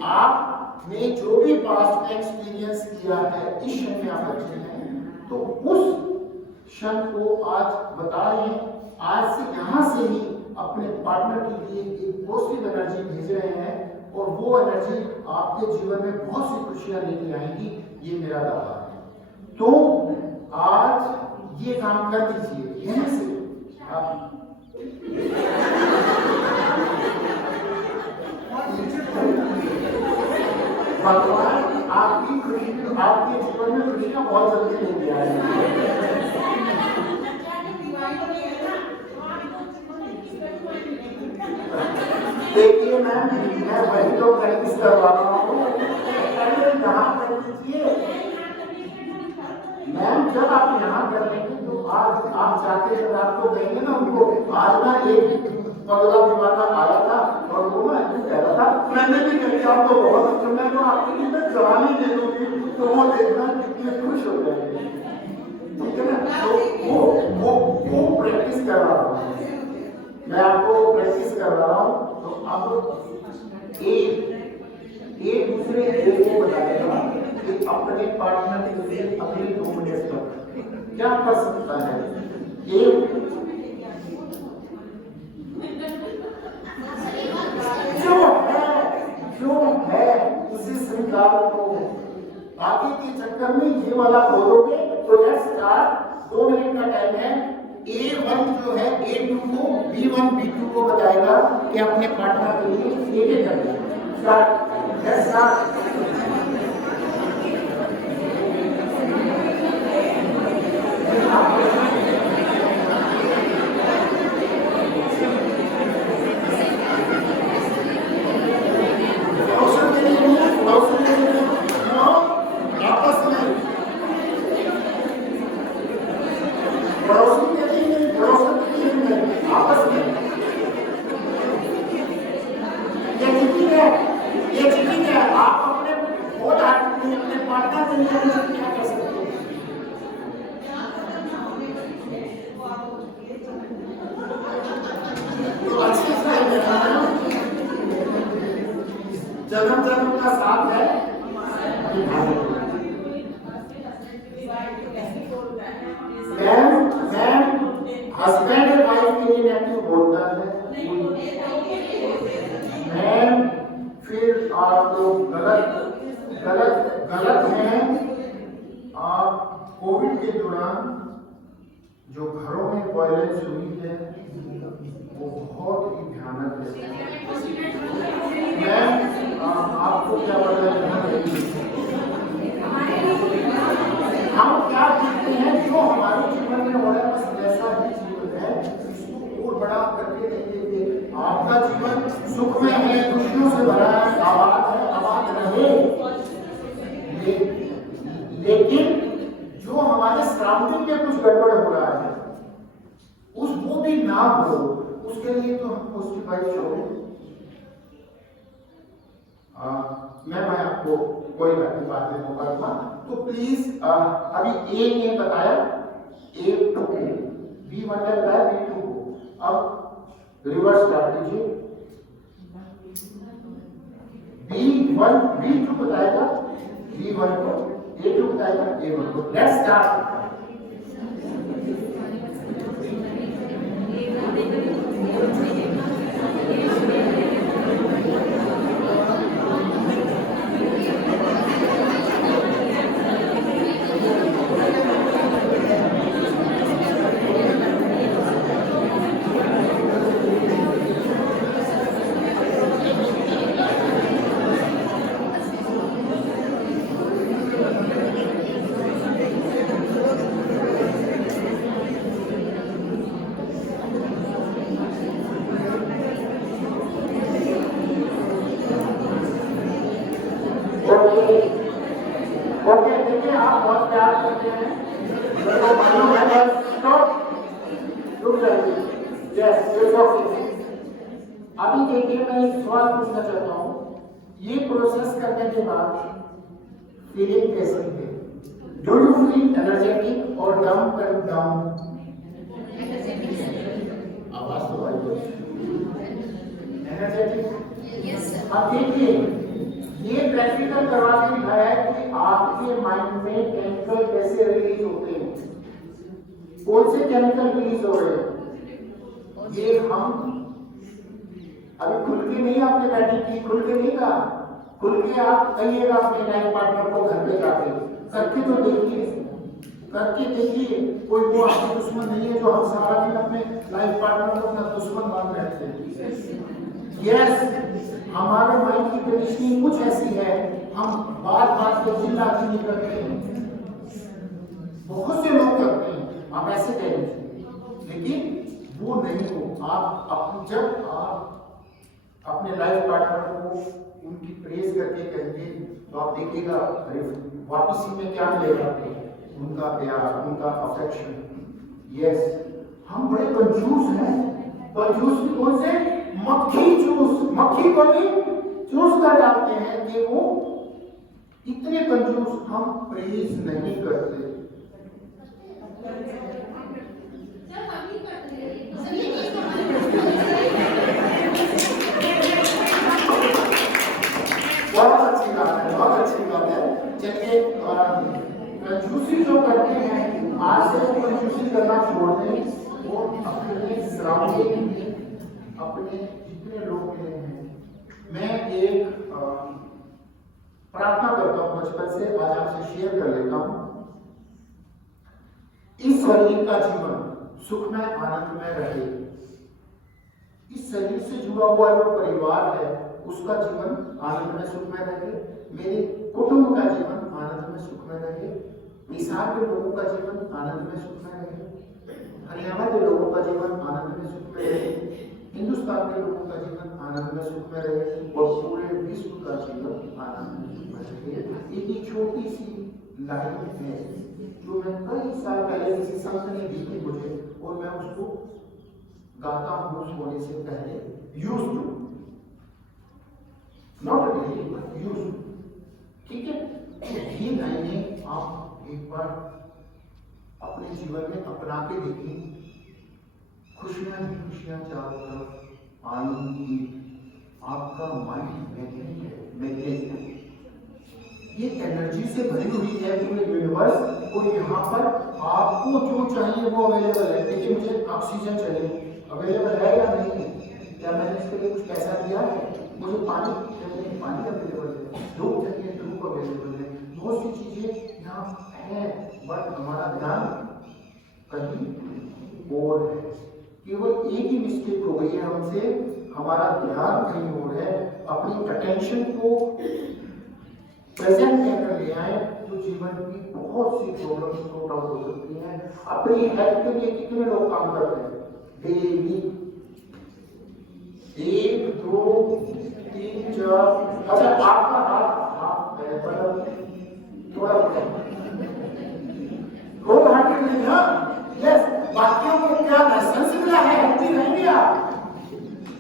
आपने जो भी पास्ट में एक्सपीरियंस किया है, इस क्षण में आप बच्चे हैं, तो उस क्षण को आज बता रहे हैं। आज से यहाँ से ही अपने पार्टनर के लिए एक पॉजिटिव एनर्जी भेज रहे हैं, और वो एनर्जी आपके जीवन में बहुत सी खुशियां लेके आएंगी, ये मेरा दावा है। तो आज ये काम कर दीजिए, यहाँ से आप भगवान आपकी आपके जीवन में खुशियां बहुत जल्दी लेके आएंगी। देखिए मैम, मैं वही तो प्रैक्टिस करवा रहा हूँ। पहले यहाँ कर लीजिए मैम, जब आप यहाँ कर लेंगे तो आज आप जाके जब आपको देंगे ना उनको, आज ना एक पगला दीवाना आया था और वो ना कह रहा था मैंने भी कही आप तो बहुत अच्छे, मैं तो आपको कितने जवानी दे दूंगी, तो वो देखना कितने खुश हो जाएंगे। ठीक है ना, तो वो प्रैक्टिस कर रहा हूँ मैं, आपको प्रैक्टिस कर रहा हूँ। तो अब एक दूसरे को बताएगा कि अपने पार्टनर के लिए अगले 2 मिनट तक क्या कर सकता है। जो है उसे स्वीकार करो। आगे के चक्कर में ये वाला बोलोगे तो लेट्स स्टार्ट। 2 मिनट का टाइम है। A1 जो है A2 को B1 B2 को बताएगा कि अपने पार्टनर के लिए एक करना। Start, let's start. जन्म जन्म का साथ है। मैम हस्बैंड और वाइफ के लिए नेगेटिव बोलता है मैम, फिर आप लोग गलत हैं। आप कोविड के दौरान जो घरों में वायलेंस हुई है वो बहुत ही भयानक है। मैम आपको क्या बताएं, हम क्या देखते हैं जो हमारे जीवन में हो रहा है, बस वैसा ही जीवन है, इसको और बड़ा करके देखेंगे। आपका जीवन सुख में है, खुशियों से भरा है, आबाद रहे। लेकिन जो हमारे सराउंडिंग में कुछ गड़बड़ हो रहा है वो भी ना हो, उसके लिए तो हम पॉजिटिव छोड़ें। मैं आपको कोई बात नहीं होगा, तो प्लीज अभी ए ने बताया A2 को, B1 ने बताया B2 को, अब रिवर्स कर दीजिए। B2 बताएगा B1 को, A2 बताएगा A1 को। Let's start. ओके, देखिए आप बहुत प्यार करते हैं, तो मालूम है, बस स्टॉप, रुक जाइए। Yes, it's okay. अभी देखिए मैं एक सवाल पूछना चाहता हूँ, ये प्रोसेस करने के बाद फीलिंग कैसी है? डू यू फील एनर्जेटिक और डाउन? आवाज तो आई एनर्जेटिक। अब देखिए ये प्रैक्टिकल करवा के दिखाया है कि आपके माइंड में केमिकल कैसे रिलीज होते हैं, कौन से केमिकल रिलीज हो रहे हैं। ये हम अभी खुल के नहीं आपने बैठी की, खुल के नहीं कहा, खुल के आप कहिएगा अपने लाइफ पार्टनर को घर पे जाके, करके तो देखिए, करके देखिए। कोई वो आपका दुश्मन नहीं है जो हम सारा दिन अपने लाइफ पार्टनर को अपना दुश्मन मान रहते हैं। यस, हमारे माइंड की कंडीशनिंग कुछ ऐसी है, हम बात पे चिल्ला चिल्ली करते हैं, बहुत से लोग करते हैं, आप ऐसे कहेंगे, लेकिन वो नहीं हो। आप जब आप अपने लाइफ पार्टनर को उनकी प्रेज करके कहेंगे तो आप देखिएगा अरे वापसी में क्या मिलेगा, उनका प्यार, उनका अफेक्शन। यस, हम बड़े कंजूस हैं। कंजूस भी कौन से? मक्खी चूस, मक्खी को भी चूस कर डालते हैं कि वो इतने कंजूस, हम प्रेज नहीं करते। बहुत अच्छी बात है, बहुत अच्छी बात है। चलिए, कंजूसी जो करते हैं आज से वो कंजूसी करना छोड़ दें और अपने सराउंडिंग में अपने जितने लोग मिले हैं, मैं एक प्रार्थना करता हूँ बचपन से, आज आपसे शेयर कर लेता हूँ। इस शरीर का जीवन सुखमय आनंदमय रहे। इस शरीर से जुड़ा हुआ जो परिवार है उसका जीवन आनंदमय सुखमय रहे। मेरे कुटुंब का जीवन आनंदमय सुखमय रहे। निसार के लोगों का जीवन आनंदमय सुखमय रहे। हरियाणा के लोगों का जीवन आनंदमय सुखमय रहे। हिंदुस्तान के लोगों का जीवन आनंदमय सुखमय रहे और पूरे विश्व का जीवन आनंदमय सुखमय रहे। एक छोटी सी लाइन है जो मैं कई साल पहले किसी संत ने दी थी मुझे, और मैं उसको गाता हूँ सोने से पहले। Use to, not really but use, ठीक है। ये लाइनें आप एक बार अपने जीवन में अपना के देखें। खुशियां ही खुशियां चारों तरफ, आनंद की, आपका माइंड मैग्नेट है, मैग्नेट है। ये एनर्जी से भरी हुई है पूरे यूनिवर्स, और यहाँ पर आपको जो चाहिए वो अवेलेबल है। देखिए, मुझे ऑक्सीजन चाहिए, अवेलेबल है या नहीं है? क्या मैंने इसके लिए कुछ पैसा दिया है? मुझे पानी चाहिए, पानी अवेलेबल है। धूप चाहिए, धूप अवेलेबल है। बहुत सी चीजें यहाँ है, बट हमारा ध्यान कहीं और है। केवल एक ही मिस्टेक हो गई है हमसे, हमारा ध्यान कहीं और है। अपनी अटेंशन को प्रेजेंट में अगर ले आए तो जीवन की बहुत सी प्रॉब्लम सॉर्ट आउट हो सकती हैं। अपनी हेल्थ के लिए कितने लोग काम करते हैं डेली? 1 2 3 4, अच्छा आपका हाथ थोड़ा होल हार्टेडली, यस। बाकियों को क्या लाइसेंस मिला है हेल्थी रहेंगे आप?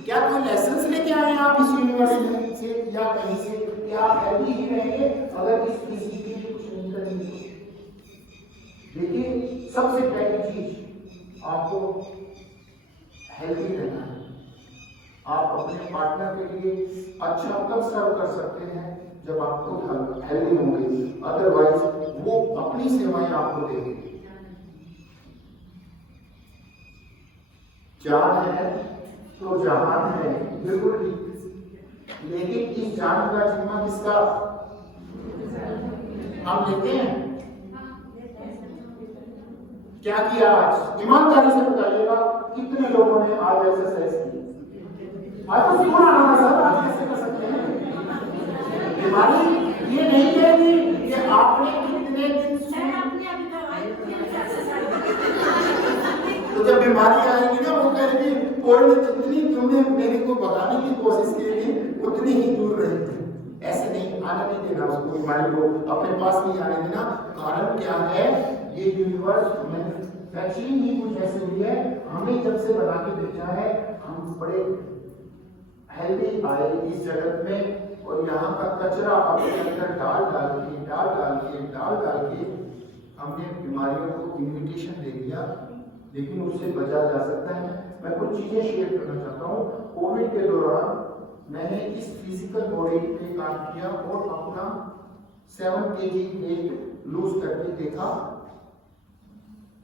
क्या कोई लाइसेंस लेके आए हैं आप इस यूनिवर्सिटी से या कहीं से? क्या हेल्थी ही रहेंगे अगर इस किसी के लिए कुछ नहीं करेंगे? देखिए, सबसे पहली चीज आपको हेल्थी रहना है। आप अपने पार्टनर के लिए अच्छा कब सर्व कर सकते हैं? जब आप खुद हेल्थी होंगे, अदरवाइज वो अपनी सेवाएं आपको देंगे। जान है तो जहान है, बिल्कुल ठीक। लेकिन इस जान का जिम्मा किसका? हम लेते हैं? क्या किया आज? ईमानदारी से बताइएगा, कितने लोगों ने आज एक्सरसाइज की? आज तो क्यों आना सर, आज कैसे कर सकते हैं? बीमारी ये नहीं कहेगी कि आपने कितने दिन तो जब बीमारी आएगी ना, वो कहेगी कोई ने जितनी तुमने मेरे को भगाने की कोशिश की थी उतनी ही दूर रहेगी। ऐसे नहीं, आने नहीं देना उसको, बीमारी को अपने पास नहीं आने देना। कारण क्या है? ये यूनिवर्स में वैक्सीन ही कुछ ऐसी हुई है, हमें जब से बना के भेजा है, हम बड़े हेल्दी आए इस जगत में, और यहाँ का कचरा अपने अंदर डाल डाल के हमने बीमारियों को इन्विटेशन दे दिया। लेकिन उससे बचा जा सकता है। मैं कुछ चीजें शेयर करना चाहता हूँ। कोविड के दौरान मैंने इस फिजिकल बॉडी पे काम किया और अपना 7 kg वेट लूज करके देखा।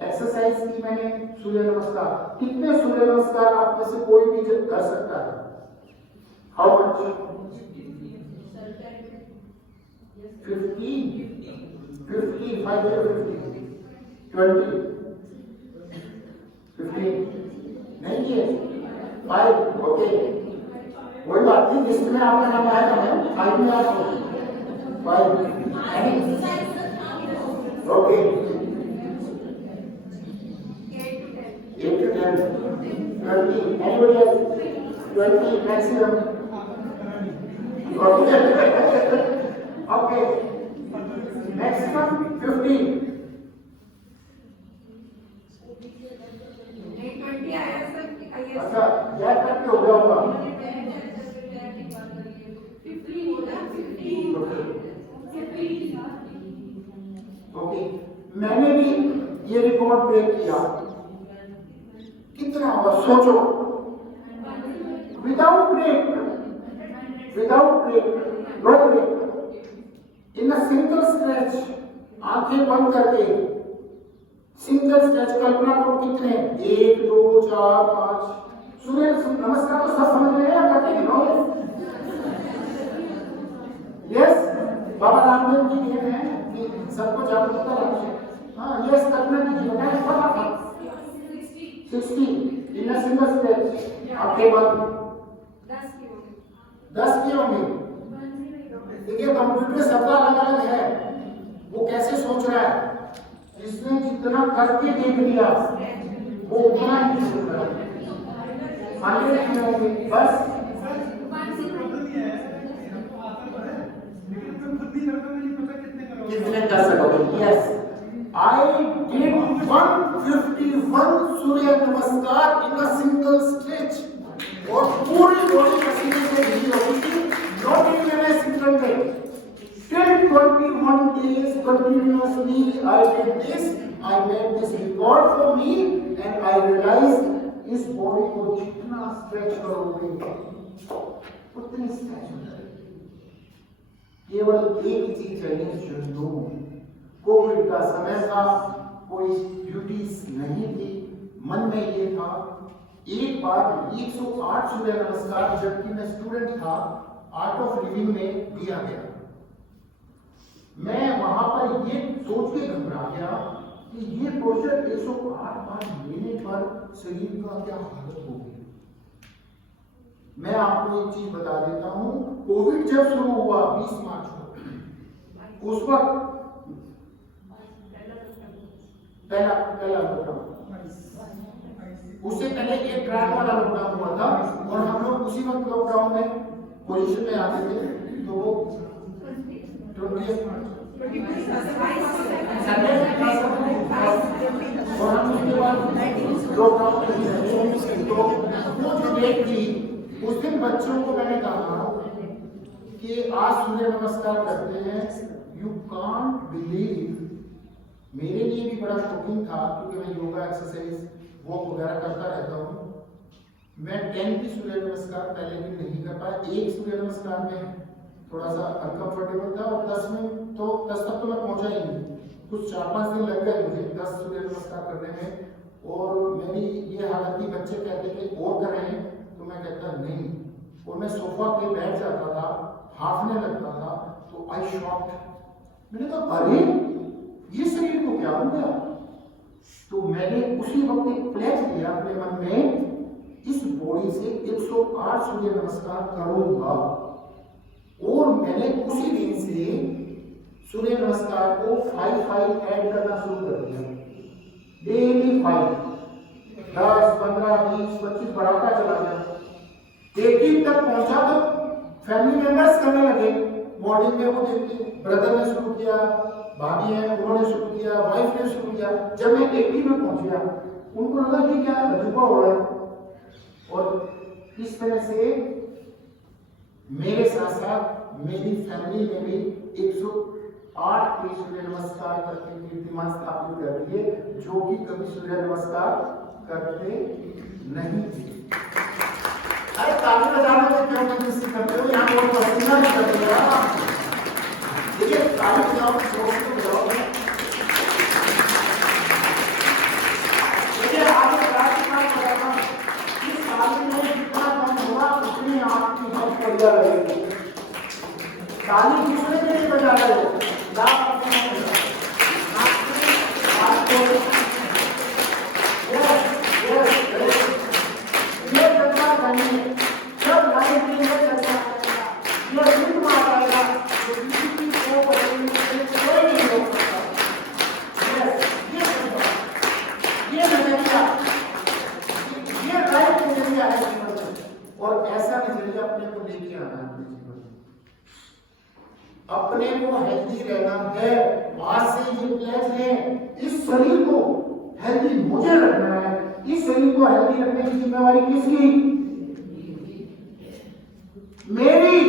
एक्सरसाइज की मैंने, सूर्य नमस्कार। कितने सूर्य नमस्कार आप में से कोई भी कर सकता है? How much? 15 नहीं किए? 5, ओके, कोई बात नहीं। लिस्ट में आपका नाम आएगा मैम, 5 में आप हो। 5. Any? Okay. 8 to 10. 20. Anybody else? 20 maximum. Okay. Okay. Maximum 15. 20 आया सर, आइए अच्छा, क्या करके हो गया होगा? 15 ओके, मैंने भी ये रिकॉर्ड ब्रेक किया। कितना होगा सोचो। Without break, no break, in a single stretch, आंखें बंद करके सिंगल स्ट्रेच कल्पना करो कितने 1 2 4 5। सूर्य नमस्कार तो सब समझ रहे हैं करते हैं नो? यस, बाबा रामदेव जी कह रहे हैं कि सबको जागरूकता रखिए। हाँ, यस कल्पना कीजिए, बताएं फटाफट। 60 इन अ सिंगल स्ट्रेच, आंखें बंद। 10 की होंगी। देखिए कंप्यूटर में सबका अलग अलग है, वो कैसे सोच रहा है। इसने जितना करके देख लिया वो उतना ही सोच रहा है। 100 की होंगी बस। कितने कर सकोगे? यस, आई डिड 151 सूर्य नमस्कार इन अ सिंगल स्ट्रेच और पूरी बॉडी पसीने से भीगी होगी थी। नॉट इन मैंने सिंगल में till 21 days continuously I did this. I made this record for me and I realized इस बॉडी को जितना स्ट्रेच करोगे उतनी स्ट्रेच हो जाएगी। केवल एक ही चीज चाहिए, जुनून। कोविड का समय था, कोई ड्यूटीज नहीं थी, मन में ये था। एक बार 108 सूर्य नमस्कार जबकि मैं स्टूडेंट था, आर्ट ऑफ लिविंग में दिया गया। मैं वहां पर ये सोच के घबरा गया कि ये पोस्टर 108 बार लेने पर शरीर का क्या हालत होगी। मैं आपको एक चीज बता देता हूं, कोविड जब शुरू हुआ 20 मार्च को, उस वक्त पहला लॉकडाउन, उससे पहले एक ट्रैक वाला लॉकडाउन हुआ था और हम लोग उसी वक्त लॉकडाउन में पोजीशन में आते थे। तो वो 20 और हम उसके बाद लॉकडाउन तो वो जो डेट थी उस दिन बच्चों को मैंने कहा कि आज सूर्य नमस्कार करते हैं। यू कांट बिलीव, मेरे लिए भी बड़ा शॉकिंग था क्योंकि मैं योगा एक्सरसाइज वॉक वगैरह करता रहता हूँ। मैं 10 की सूर्य नमस्कार पहले भी नहीं कर पाया। एक सूर्य नमस्कार में थोड़ा सा अनकंफर्टेबल था और 10 में तो 10 तक तो मैं पहुंचा ही नहीं। कुछ 4-5 दिन लग गए मुझे 10 सूर्य नमस्कार करने में। और मेरी ये हालत थी, बच्चे कहते थे और करें तो मैं कहता नहीं, और मैं सोफा पे बैठ जाता था, हाफने लगता था। तो आई शॉक्ड, मैंने कहा अरे ये शरीर को क्या हो गया। तो मैंने उसी वक्त एक प्लेज लिया अपने मन में, इस बॉडी से 108 सूर्य नमस्कार करूंगा। और मैंने उसी दिन से सूर्य नमस्कार को 5 ऐड करना शुरू कर दिया। डेली 5, 10, 15, 20, 25 बढ़ाता चला गया। 18 तक पहुंचा तो फैमिली मेंबर्स करने लगे। मॉर्निंग में वो देखते, ब्रदर ने शुरू किया, भाभी है उन्होंने शुरू किया, वाइफ ने शुरू किया। जब मैं 80 में पहुंच गया उनको लगा कि क्या तजुर्बा हो रहा है। और इस तरह से मेरे साथ साथ मेरी फैमिली में भी 108 के सूर्य नमस्कार करके कीर्तिमान स्थापित कर दिए, जो कि कभी सूर्य नमस्कार करते नहीं थे। अरे ताली बजाने में क्यों कंजूसी करते हो, यहाँ बहुत पसीना नहीं करते हो। देखिए ताली बजाओ, जोर से बजाओ। देखिए आगे प्रार्थना करेगा, इस ताली में जितना कम होगा उतनी आपकी बहुत बढ़िया लगेगी। ताली दूसरे के लिए बजा रहे हो, लाभ अपने ये चर्चा करनी है। जब लाइफ में ये चर्चा करेगा, ये हिंद मार आएगा, तो किसी की नजरिया अपने को लेके आना है अपने जीवन में। अपने को हेल्दी रहना है। आज से ये प्लेज है, इस शरीर को हेल्दी मुझे रखना है। इस शरीर को हेल्दी रखने की जिम्मेवारी किसकी? मेरी।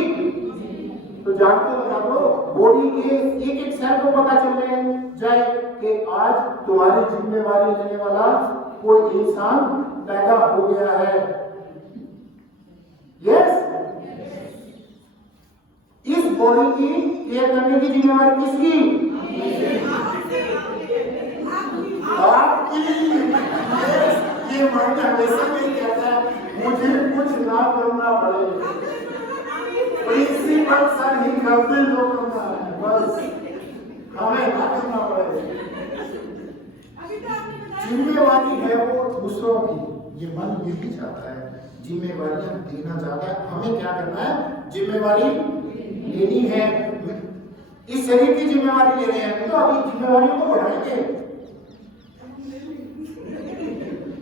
तो जानते बता दो, बॉडी के एक एक सेल को पता चलने जाए कि आज तुम्हारी जिम्मेवारी लेने वाला कोई इंसान पैदा हो गया है। यस, इस बॉडी की केयर करने की जिम्मेवारी किसकी? आपकी। ये मन हमेशा नहीं कहता मुझे कुछ ना करना पड़े, प्रिंसिपल सर ही करते जो करना है, बस हमें ना करना पड़े। जिम्मेवारी है वो दूसरों की। ये मन यही चाहता है, जिम्मेवारियां देना चाहता है। हमें क्या करना है? जिम्मेवारी लेनी है। इस शरीर की जिम्मेवारी ले रहे हैं तो अभी जिम्मेवारियों को बढ़ाएंगे।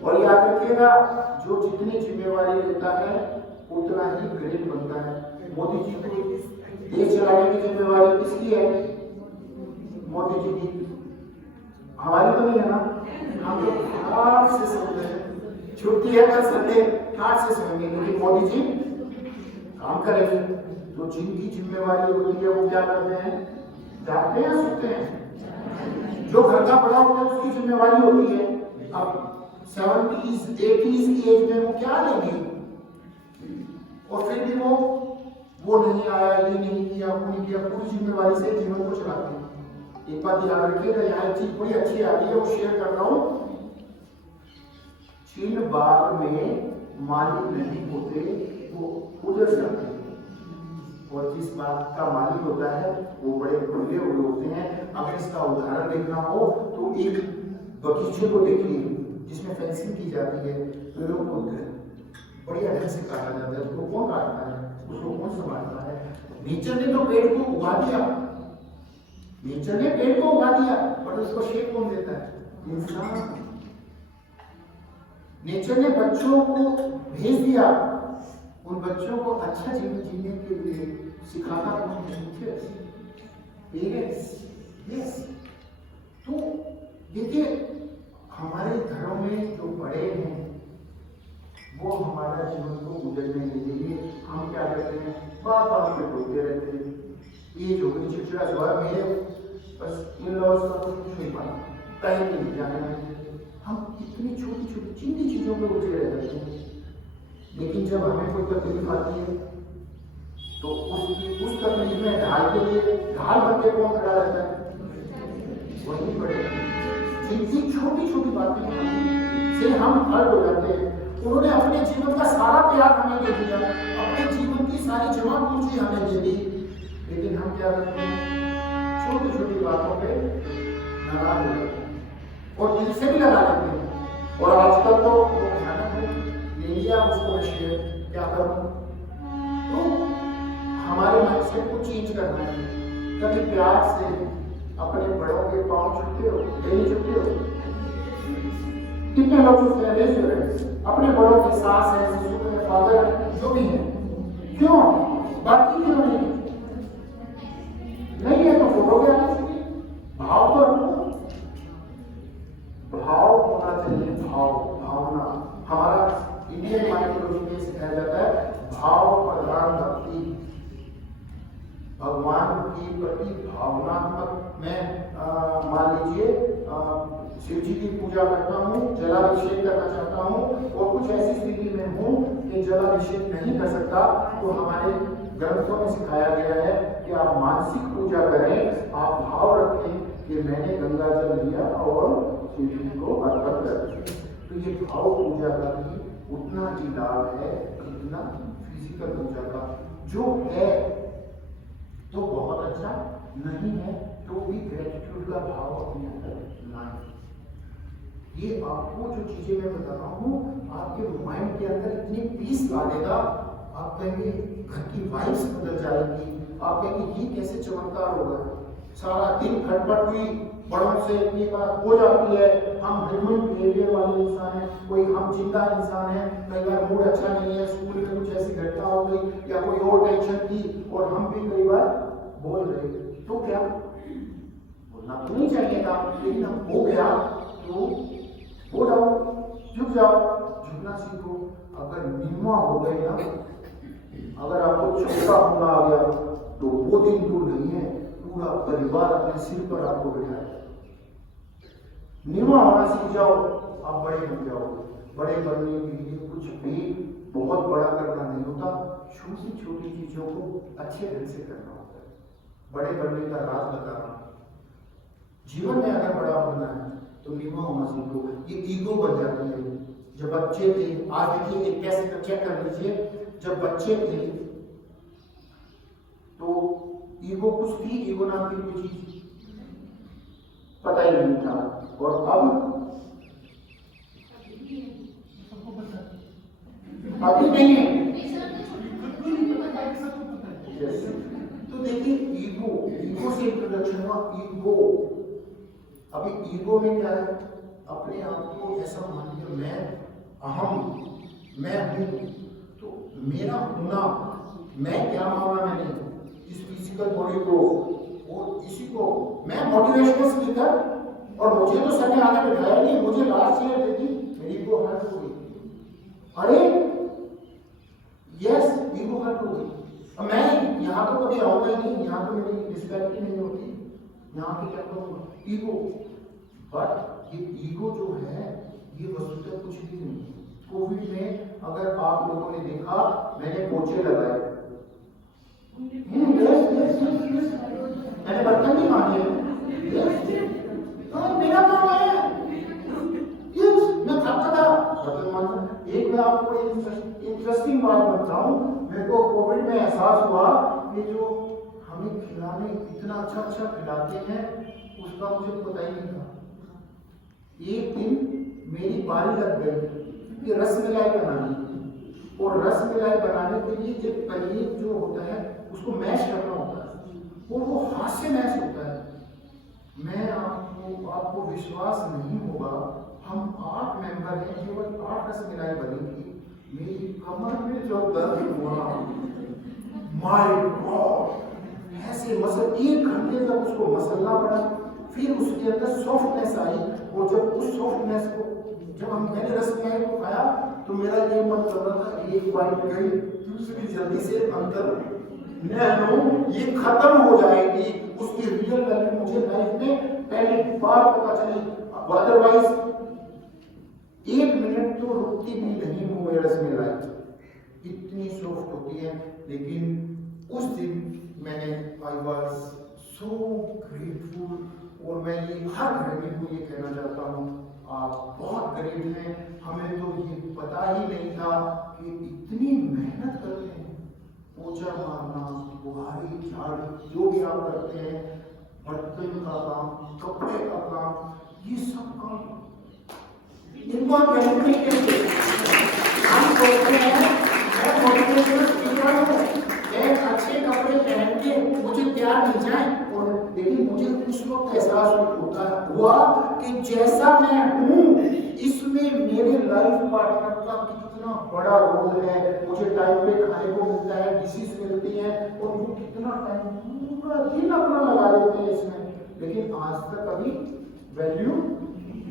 और याद रखिएगा, जो जितनी जिम्मेवारी लेता है उतना ही ग्रेट बनता है। मोदी जी को देश चलाने की जिम्मेवारी किसकी है? मोदी जी की, हमारी तो नहीं है ना। हम लोग हाथ से समझते हैं, छुट्टी है कल संडे, हाथ से समझेंगे, लेकिन मोदी जी काम करेंगे। तो जिनकी जिम्मेवारी होती है वो क्या करते हैं? जागते हैं, सोते हैं। जो घर का बड़ा होता है उसकी जिम्मेवारी होती है। अब 70s 80s की एज में वो क्या लेंगे? और फिर भी वो नहीं आया, ये नहीं किया, वो नहीं किया, पूरी जिम्मेवारी से जीवन को चलाते हैं। एक बात याद रखिएगा, यहाँ एक चीज बड़ी अच्छी आ रही है, वो शेयर कर रहा हूँ। चीन बाग में मालिक नहीं होते, वो उधर जाते हैं। और जिस बात का मालिक होता है वो बड़े खुले हुए होते हैं। अगर इसका उदाहरण देखना हो तो एक बगीचे को देखिए जिसमें फेंसिंग की जाती है, पेड़ों को बढ़िया ढंग से काटा जाता है। उसको कौन काटता है? उसको कौन संभालता है? नेचर ने तो पेड़ को उगा दिया, नेचर ने पेड़ को उगा दिया, पर उसको शेप कौन देता है? इंसान। नेचर ने बच्चों को भेज दिया, उन बच्चों को अच्छा जीवन जीने के लिए सिखाना कौन है? पेरेंट्स। यस। तो देखिए, हमारे घरों में जो बड़े हैं वो हमारा जीवन को गुजरने के लिए हम क्या करते हैं? बात बात में बोलते रहते हैं। ये जो भी चिड़चिड़ा स्वभाव मेरे बस इन लॉज का कुछ नहीं पाना, कहीं नहीं जाना है। हम इतनी छोटी छोटी चिंती चीजों में उलझे रह जाते हैं। लेकिन जब हमें कोई तकलीफ आती है तो उस तकलीफ में ढाल के लिए ढाल बन के कौन खड़ा रहता है? वही बड़े। जिनकी छोटी छोटी बातें से हम हर्ट हो जाते हैं। उन्होंने अपने जीवन का सारा प्यार हमें दे दिया, अपने जीवन की सारी जमा पूंजी हमें दे दी, लेकिन हम क्या करते हैं? छोटी छोटी बातों पे नाराज हो जाते हैं और दिल से भी लगा लेते हैं। और आजकल तो भयानक ले लिया उसको शेयर क्या करूं? तो हमारे माइंडसेट को चेंज करना है। कभी प्यार से अपने बड़ों के पांव छूते हो, नहीं छूते हो? कितने लोग छूते हैं? रेस हो रहे हैं। अपने बड़ों की सास है, ससुर है, फादर है, जो भी है। क्यों? बाकी क्यों नहीं है तो फोटो क्या? भाव तो रखो। भाव होना चाहिए, भाव, भावना। हमारा इंडियन माइथोलॉजी में सिखाया जाता है भाव प्रधान भक्ति। भगवान की प्रति भावनात्मक मैं मान लीजिए शिव जी की पूजा करता हूँ, जलाभिषेक करना चाहता हूँ और कुछ ऐसी स्थिति में हूँ कि जलाभिषेक नहीं कर सकता, तो हमारे ग्रंथों में सिखाया गया है कि आप मानसिक पूजा करें, आप भाव रखें कि मैंने गंगा जल लिया और शिव जी को अर्पण कर दिया। तो ये भाव पूजा का भी उतना ही लाभ है जितना फिजिकल पूजा का। जो है तो बहुत अच्छा, नहीं है तो भी ग्रेटिट्यूड का भाव अपने अंदर लाएं। ये आपको जो चीजें मैं बता रहा हूँ आपके माइंड के अंदर इतनी पीस ला देगा, आप कहेंगे घर की वाइब्स बदल जाएगी, आप कहेंगे ये कैसे चमत्कार होगा। सारा दिन खटपट हुई, बड़ों से इतनी बात हो जाती है, हम ह्यूमन बिहेवियर वाले इंसान हैं, कोई हम जिंदा इंसान हैं, कई बार मूड अच्छा नहीं है, स्कूल में कुछ ऐसी घटना हो गई या कोई और टेंशन थी और हम भी कई बार बोल रहे, तो क्या बोलना तो नहीं चाहिए था, लेकिन अब हो गया तो हो जाओ, झुक जाओ, झुकना सीखो। अगर निम्मा हो गए ना, अगर आपको छोटा होना आ गया तो वो दिन दूर नहीं है, पूरा परिवार अपने सिर पर आपको बिठाए। निम्मा होना सीख जाओ, आप बड़े बन जाओ। बड़े बनने के लिए कुछ भी बहुत बड़ा करना नहीं होता, छोटी छोटी चीजों को अच्छे ढंग से करना होता है। बड़े बनने का राज बता रहा हूं। जीवन में अगर बड़ा बनना है तो निम्मा होना सीखो। ये ईगो बन जाती है। जब बच्चे थे, आज देखिए एक कैसे चेक कर लीजिए, जब बच्चे थे तो ईगो कुछ थी, ईगो नाम की कोई चीज पता ही नहीं था, और अब अभी नहीं है। yes. तो देखिए ईगो से इंट्रोडक्शन हुआ। ईगो, अभी ईगो में क्या है, अपने आप को ऐसा मानिए मैं अहम, मैं हूं, तो मेरा होना, मैं क्या माना मैंने इस फिजिकल बॉडी को और इसी को मैं मोटिवेशनल स्पीकर, और मुझे तो सर ने आगे बिठाया नहीं, मुझे लास्ट ईयर देखी मेरी ईगो हर्ट हो गई। अरे यस, ईगो हर्ट हो गई। अब मैं यहाँ तो कभी आऊंगा ही नहीं, यहाँ तो मेरी रिस्पेक्ट ही नहीं होती, यहाँ पे क्या करूँगा, ईगो। बट ये ईगो जो है ये वस्तुतः कुछ भी नहीं। कोविड में अगर आप लोगों ने देखा, मैंने पोछे लगाए, मैंने बर्तन नहीं मांगे, मेरा काम है, मैं खाता था बर्तन मांगा। एक मैं आपको इंटरेस्टिंग बात बताऊं, मेरे को कोविड में एहसास हुआ कि जो हमें खिलाने इतना अच्छा अच्छा खिलाते हैं उसका मुझे पता ही नहीं था। एक दिन मेरी बारी लग गई कि रसमलाई बनानी, और रसमलाई बनाने के लिए जो पनीर जो होता है उसको मैश करना होता है, और वो हाथ से मैश होता है। मैं आपको विश्वास नहीं होगा, हम 8 मेंबर हैं, केवल 8 रसमलाई बनी थी। मेरी कमर में जो दर्द हुआ, माय गॉड, ऐसे मसल 1 घंटे तक उसको मसलना पड़ा, फिर उसके अंदर सॉफ्टनेस आई, और जब उस सॉफ्टनेस को मैंने रसमलाई को खाया तो मेरा ये मन कर रहा था एक बाइट गई, दूसरी जल्दी से अंदर मैं लूं, ये खत्म हो जाएगी। उसकी रियल वैल्यू मुझे लाइफ में पहली बार पता चली, अदरवाइज 1 मिनट तो रुकती भी नहीं मुंह में रसमलाई, इतनी सॉफ्ट होती है। लेकिन उस दिन मैंने आई वाज सो ग्रेटफुल, और मैं ये हर गरीब को ये कहना चाहता हूँ, आप बहुत गरीब हैं, हमें तो ये पता ही नहीं था कि इतनी मेहनत करते हैं, पोछा मारना, बुहारी, झाड़ू, जो भी आप करते हैं, बर्तन का काम, कपड़े का काम, ये सब काम इनको आप गरीब नहीं कहते। हम सोचते हैं मैं मोटिवेशनल स्पीकर हूँ, मैं अच्छे कपड़े पहन के मुझे तैयार मिल जाए, और लेकिन मुझे उस वक्त एहसास हुआ कि जैसा मैं हूँ इसमें मेरे लाइफ पार्टनर का कितना बड़ा रोल है। मुझे टाइम पे खाने को मिलता है, डिसीज मिलती है, और वो कितना टाइम पूरा दिन अपना लगा देते हैं इसमें, लेकिन आज तक कभी वैल्यू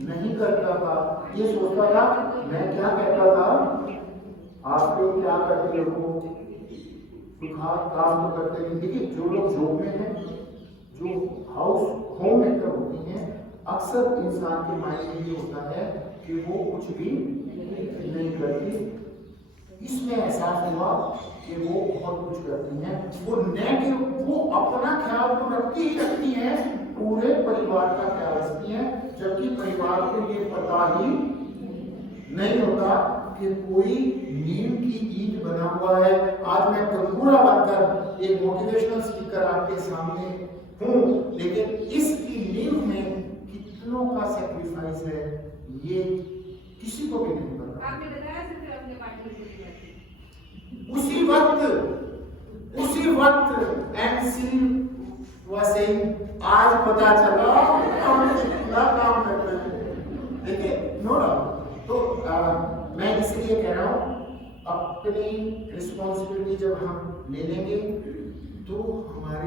नहीं करता था। ये सोचता था मैं क्या कहता था, आप लोग क्या करते हो, काम तो करते नहीं। देखिए जो लोग जॉब में हैं, जो होम मेकर होती हैं, अक्सर इंसान के माइंड में ये होता है कि वो कुछ भी नहीं करती। इसमें एहसास हुआ कि वो बहुत कुछ करती हैं, वो नेगेटिव, वो अपना ख्याल तो रखती ही रखती हैं, पूरे परिवार का ख्याल रखती हैं, जबकि परिवार को ये पता ही नहीं होता कि कोई नीम की ईंट बना हुआ है। आज मैं कपूरा बनकर एक मोटिवेशनल स्पीकर आपके सामने हूँ, लेकिन इसकी नींव में कितनों का सैक्रिफाइस है ये किसी को भी नहीं पता। आपने बताया सिर्फ अपने पार्टी में उसी वक्त एमसी वैसे आज पता चला हम कितना काम करते हैं। देखिए नो डाउट, तो मैं इसलिए कह रहा हूँ अपनी रिस्पॉन्सिबिलिटी जब जब हम ले लेंगे तो हमारे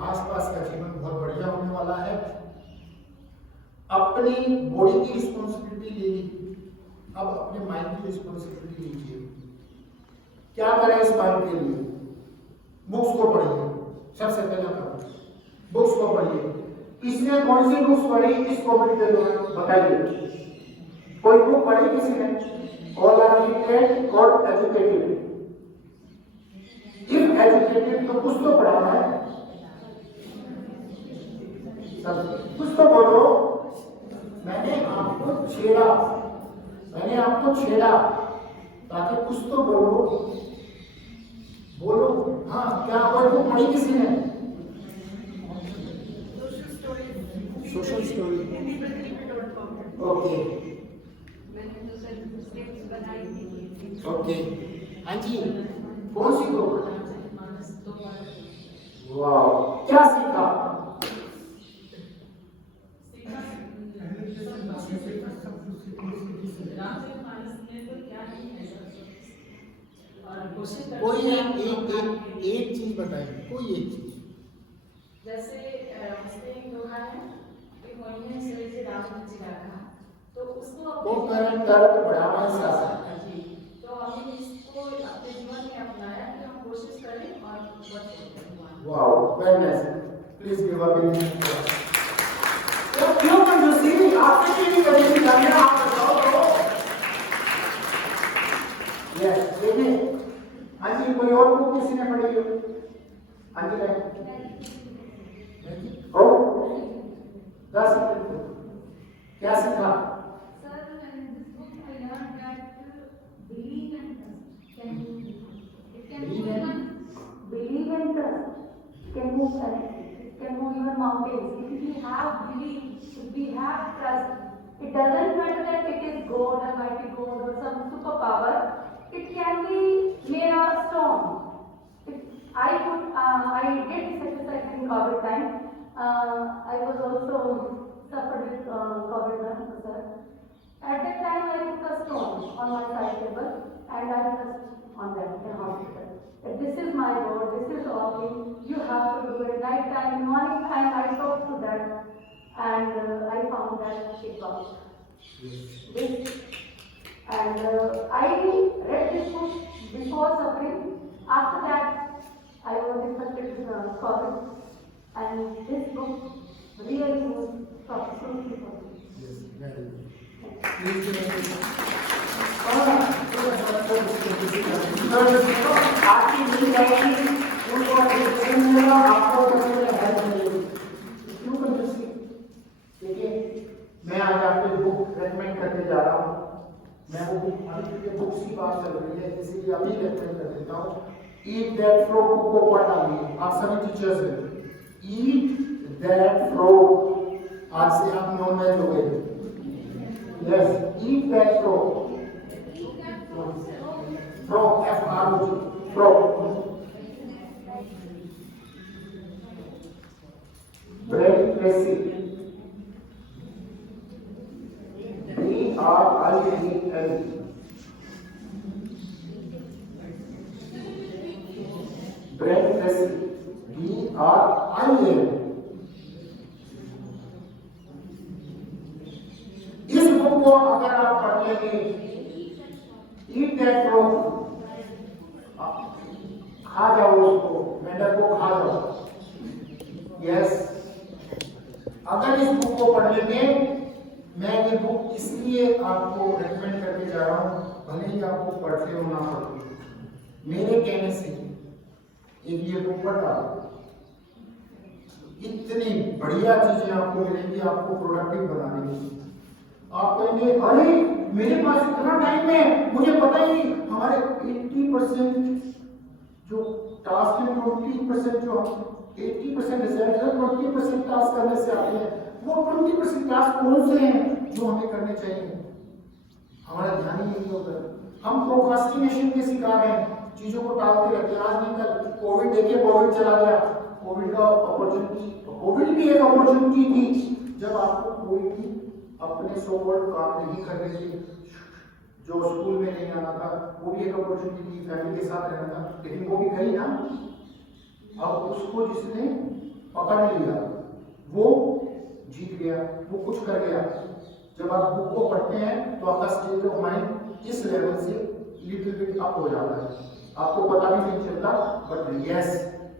आसपास का जीवन बहुत बढ़िया होने वाला है। अपनी बॉडी की रिस्पॉन्सिबिलिटी ले ली, अब अपने माइंड की रिस्पॉन्सिबिलिटी लीजिए। क्या करें इस माइंड के लिए? बुक्स को पढ़िए, सबसे पहला काम बुक्स को पढ़िए। इसने कौन सी बुक्स पढ़ी इस कमेंट के दौरान बताइए। कोई बुक पढ़ी किसी ने? ऑल आर इजुकेटेड और एजुकेटेड? इफ एजुकेटेड तो कुछ तो पढ़ा है, सब कुछ तो बोलो। मैंने आपको छेड़ा ताकि कुछ तो बोलो। हाँ, क्या कोई बुक पढ़ी किसी ने? Social story. ओके मैंने तो सर स्टेप्स बनाई थी। ओके, हाँ जी, कौन सी बुक? वाह, क्या सीखा? कोई एक चीज बताइए, कोई एक चीज। जैसे उसने एक दोहा है कि मोहिनी से जे राम जी रखा, तो उसको वो करंट बढ़ावा शासन। जी, तो हमने इसको अपने जीवन में अपनाया कि हम कोशिश करें और बच। Wow, very nice. Please give a big hand. तो क्यों कंजूसी? आपने भी कभी करना, आप बताओ तो। यस, देखिए, हाँ जी, कोई और बुक किसी ने पढ़ी हो? हाँ जी, ओ, क्या सीखा? Sir, in this book I learned that believe and trust can move. It can move even Believe and trust can move anything. It can move even mountains. If we have belief, if we have trust, it doesn't matter that it is God, Almighty God, or some superpower. It can be made of stone. I did this exercise in COVID time. I was also suffered with COVID, sir. At that time, I took a stone on my side table and I pressed on that in hospital. That this is my God, this is all thing. You have to do it. Night time, morning time, I talked to that and I found that it worked. This and I read this book before suffering. After that, I was infected with COVID, and this book really was absolutely for me. Yes, very good. Please give a big आपकी मिल जाएगी, उनको train मिलेगा, आपको help मिलेगी। क्यों कंजूसी? देखिए, मैं आज आपको बुक रेकमेंड करने जा रहा हूँ। मैं वो बुक्स की बात चल रही है, इसीलिए अभी रेकमेंड कर देता हूँ। ईट दैट फ्रो बुक को पढ़ डालिए, आप सभी टीचर्स हैं। ईट दैट फ्रो, आज से आप नॉन-वेज हो गए। Yes, eat that fro, fro FRO, fro. Bread cracy, BRIDL, bread cracy, BRIL। इस बुक को अगर आप पढ़ लेंगे, ईट दैट फ्रो, खा जाओ उसको, मेंढक को खा जाओ। यस, अगर इस बुक को पढ़ लेंगे, मैं ये बुक इसलिए आपको रेकमेंड करके जा रहा हूँ, भले ही आपको पढ़ते हो ना पढ़ते, मेरे कहने से एक ये बुक पढ़ा, इतनी बढ़िया चीजें आपको मिलेंगी, आपको प्रोडक्टिव बनाने की। आप कहेंगे, अरे मेरे पास इतना टाइम है, मुझे पता ही नहीं। हमारे 80% जो टास्क है, 20% जो 80% रिजल्ट है, 20% टास्क करने से आते हैं। वो 20% टास्क कौन से हैं जो हमें करने चाहिए? हमारा ध्यान ही नहीं होता। हम प्रोक्रास्टिनेशन के शिकार हैं, चीजों को टालते रहते हैं। आज नहीं कल कोविड, देखिए कोविड चला गया, कोविड का अपॉर्चुनिटी, कोविड भी एक अपॉर्चुनिटी थी जब आपको कोई भी अपने सो वर्ड काम नहीं कर रहे थे। जो स्कूल में नहीं आना था, वो भी एक अपॉर्चुनिटी थी, फैमिली के साथ रहना था, लेकिन वो भी गई ना। अब उसको जिसने पकड़ लिया वो जीत गया, वो कुछ कर गया। जब आप बुक को पढ़ते हैं तो आपका स्टेट ऑफ माइंड इस लेवल से लिटिल बिट अप हो जाता है, आपको पता भी नहीं चलता, but yes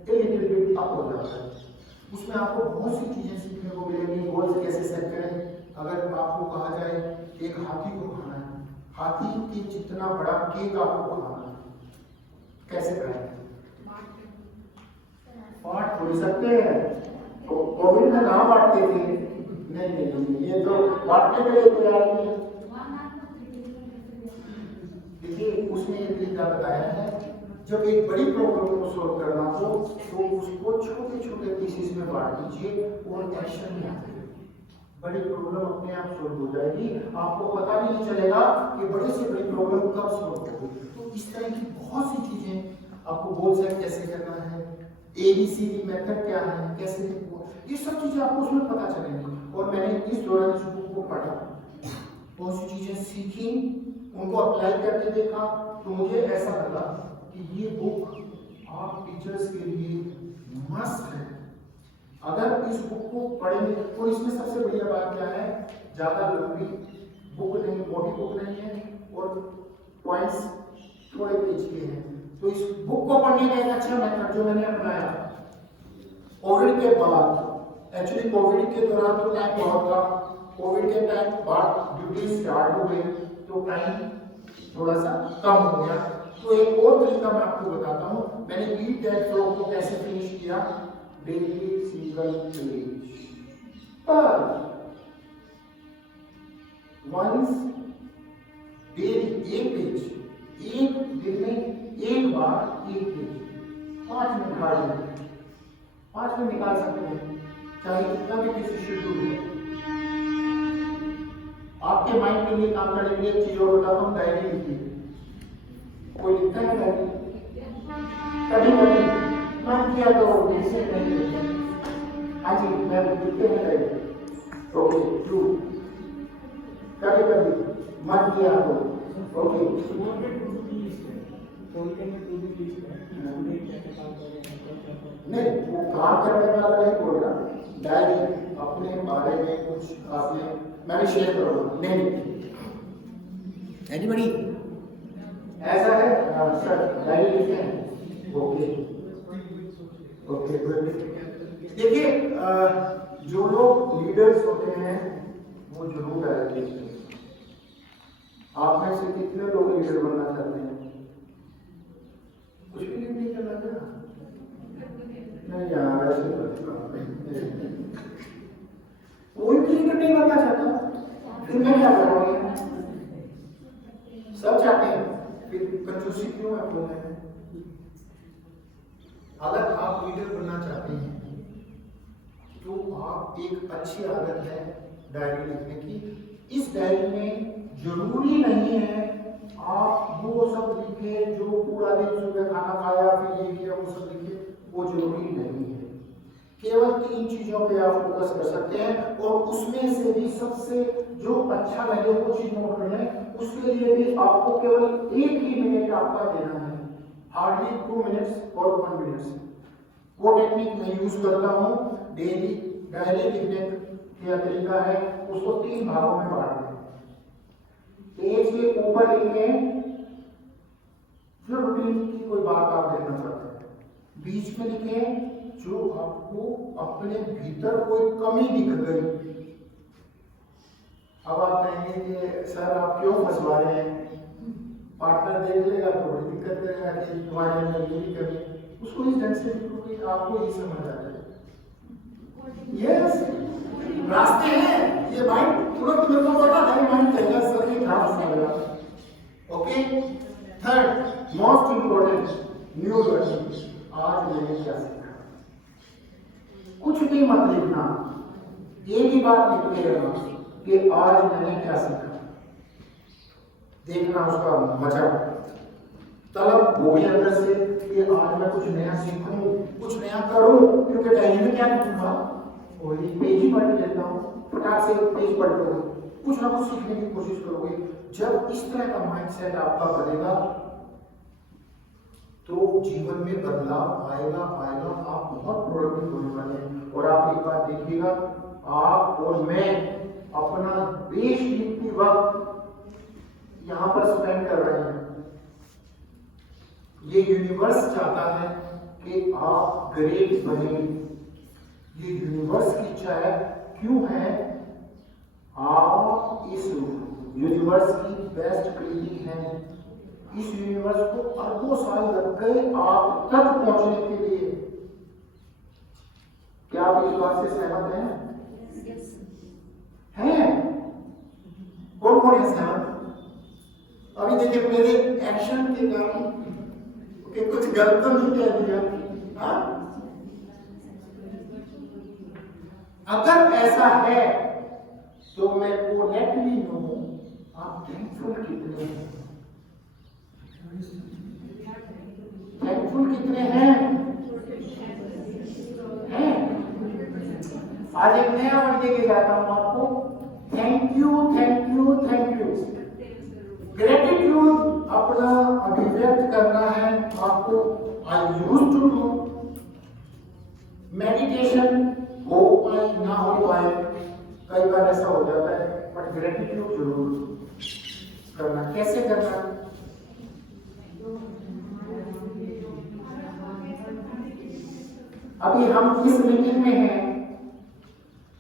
a little bit up हो जाता है। उसमें आपको बहुत सी चीजें सीखने को मिलेंगी, गोल्स कैसे सेट करें। अगर आपको कहा जाए एक हाथी को खाना है, हाथी के जितना बड़ा केक आपको खाना है, कैसे खाएं? बांट थोड़ी सकते हैं, तो कोविड में कहाँ बांटते थे? नहीं, ये तो बांटने के लिए तैयार नहीं है। देखिए उसने ये तरीका बताया है, जब एक बड़ी प्रॉब्लम को सॉल्व करना हो तो उसको छोटे छोटे पीसेस में बांट दीजिए और एक्शन में आते हैं, बड़ी प्रॉब्लम अपने आप सॉल्व हो जाएगी, आपको पता भी नहीं चलेगा कि बड़ी से बड़ी प्रॉब्लम कब सॉल्व होगी। तो इस तरह की बहुत सी चीजें आपको गोल सेट कैसे करना है, ABCD मेथड क्या है, कैसे ये सब चीजें आपको उसमें पता चलेंगी। और मैंने इस दौरान इस बुक को पढ़ा, बहुत सी चीजें सीखी, उनको अप्लाई करके देखा, तो मुझे ऐसा लगा कि ये बुक आप टीचर्स के लिए मस्त है। अगर इस बुक को पढ़ेंगे, और इसमें सबसे बढ़िया बात क्या है, ज्यादा लंबी बुक नहीं, मोटी बुक नहीं है, और पॉइंट्स थोड़े पेज के हैं। तो इस बुक को पढ़ने का एक अच्छा मेथड जो मैंने अपनाया कोविड के बाद, एक्चुअली कोविड के दौरान तो टाइम बहुत था, कोविड के टाइम बाद ड्यूटी स्टार्ट हो गई तो टाइम थोड़ा सा कम हो गया। तो एक और तरीका मैं आपको बताता हूँ, मैंने ईट दैट फ्लो को कैसे फिनिश किया, डेली सिंगल पेज पर वंस डेली एक पेज, एक दिन में एक बार एक पेज, 5 मिनट निकाल 5 मिनट निकाल सकते हैं, चाहे कितना भी किसी शेड्यूल हो। आपके माइंड के लिए काम करने के लिए एक चीज और बताता हूँ, डायरी लिखिए। कोई लिखता है डायरी? कभी कभी मन किया तो किसी नहीं। हाँ जी, मैं लिखते हैं डायरी। Okay, true. कभी कभी मन किया तो ओके। नहीं, वो काम करने वाला नहीं बोल रहा, डायरी अपने बारे में कुछ आपने, मैंने शेयर करूँगा, नहीं एनीबडी ऐसा है? सर डायरी लिखते हैं, ओके ओके गुड। देखिए जो लोग लीडर्स होते हैं वो जरूर डायरी लिखते हैं। आप में से कितने लोग लीडर बनना चाहते हैं? कुछ भी लीड नहीं करना चाहता? नहीं यार, ऐसे कोई भी लीडर नहीं बनना चाहता, फिर मैं क्या करूँगा? सब चाहते हैं, फिर कंजूसी क्यों है बोलने में? अगर आप लीडर बनना चाहते हैं तो आप, एक अच्छी आदत है डायरी लिखने की। इस डायरी में जरूरी नहीं है आप वो सब लिखे जो पूरा दिन सुबह खाना खाया फिर ये किया वो सब लिखे, वो जरूरी नहीं है। केवल 3 चीजों पे आप फोकस कर सकते हैं और उसमें से भी सबसे जो अच्छा लगे वो चीज नोट कर लें। उसके लिए भी आपको केवल 1 ही मिनट आपका देना है, हार्डली 2 मिनट्स और 1 मिनट। वो टेक्निक मैं यूज करता हूँ डेली। डायरी लिखने का तरीका है, उसको 3 भागों में बांट दें। पेज के ऊपर लिखें जो रूटीन की कोई बात आप देखना चाहते हैं, बीच में लिखें जो आपको अपने भीतर कोई कमी दिख गई। अब आप कहेंगे कि सर आप क्यों फंसवा रहे हैं, पार्टनर देख लेगा तो बड़ी दिक्कत करेगा कि तुम्हारे अंदर ये भी कमी, उसको इस ढंग से लिखो कि आपको ये समझ आ जाए। यस, रास्ते हैं, ये माइंड तुरंत मेरे को पता है, माइंड कहेगा सर ये कहाँ फंसा। Okay, third most important new learning, आज मैंने क्या सीखा। कुछ भी मत लिखना, एक ही बात लिखते रहना कि आज मैंने क्या सीखा, देखना उसका मजा, तलब वो भी अंदर से कि आज मैं कुछ नया सीखूं, कुछ नया करूं, क्योंकि डायरी में क्या लिखूंगा, वही पेज ही पढ़ लेता हूँ, फटाक से पेज पढ़ लूंगा, कुछ ना कुछ सीखने की कोशिश करोगे। जब इस तरह का माइंडसेट आपका बनेगा तो जीवन में बदलाव आएगा। आप बहुत प्रोडक्टिव होने वाले हैं। और आप एक बात देखिएगा, आप और मैं अपना बेशकीमती वक्त यहाँ पर स्पेंड कर रहे हैं। ये यूनिवर्स चाहता है कि आप ग्रेट बने। ये यूनिवर्स की इच्छा है। क्यों है? आप इस यूनिवर्स की बेस्ट क्रिएटिव हैं। इस यूनिवर्स को अरबों साल लग गए आप तक पहुंचने के लिए। क्या आप इस बात से सहमत हैं? हैं? कौन कौन है सहमत? अभी देखिए मेरे एक्शन के कारण कि कुछ गलत तो नहीं कह दिया। हाँ? अगर ऐसा है तो मैं को लेट मी नो आप थैंकफुल कितने हैं। थैंकफुल कितने हैं? आज एक नया वर्ड देके जाता हूं आपको। Thank you, thank you, thank you. Gratitude अपना अभिव्यक्त करना है आपको। I used to do meditation, हो पाए ना हो पाए, कई बार ऐसा हो जाता है, बट ग्रेटिट्यूड जरूर करना। कैसे करना? अभी हम किस मीटिंग में हैं,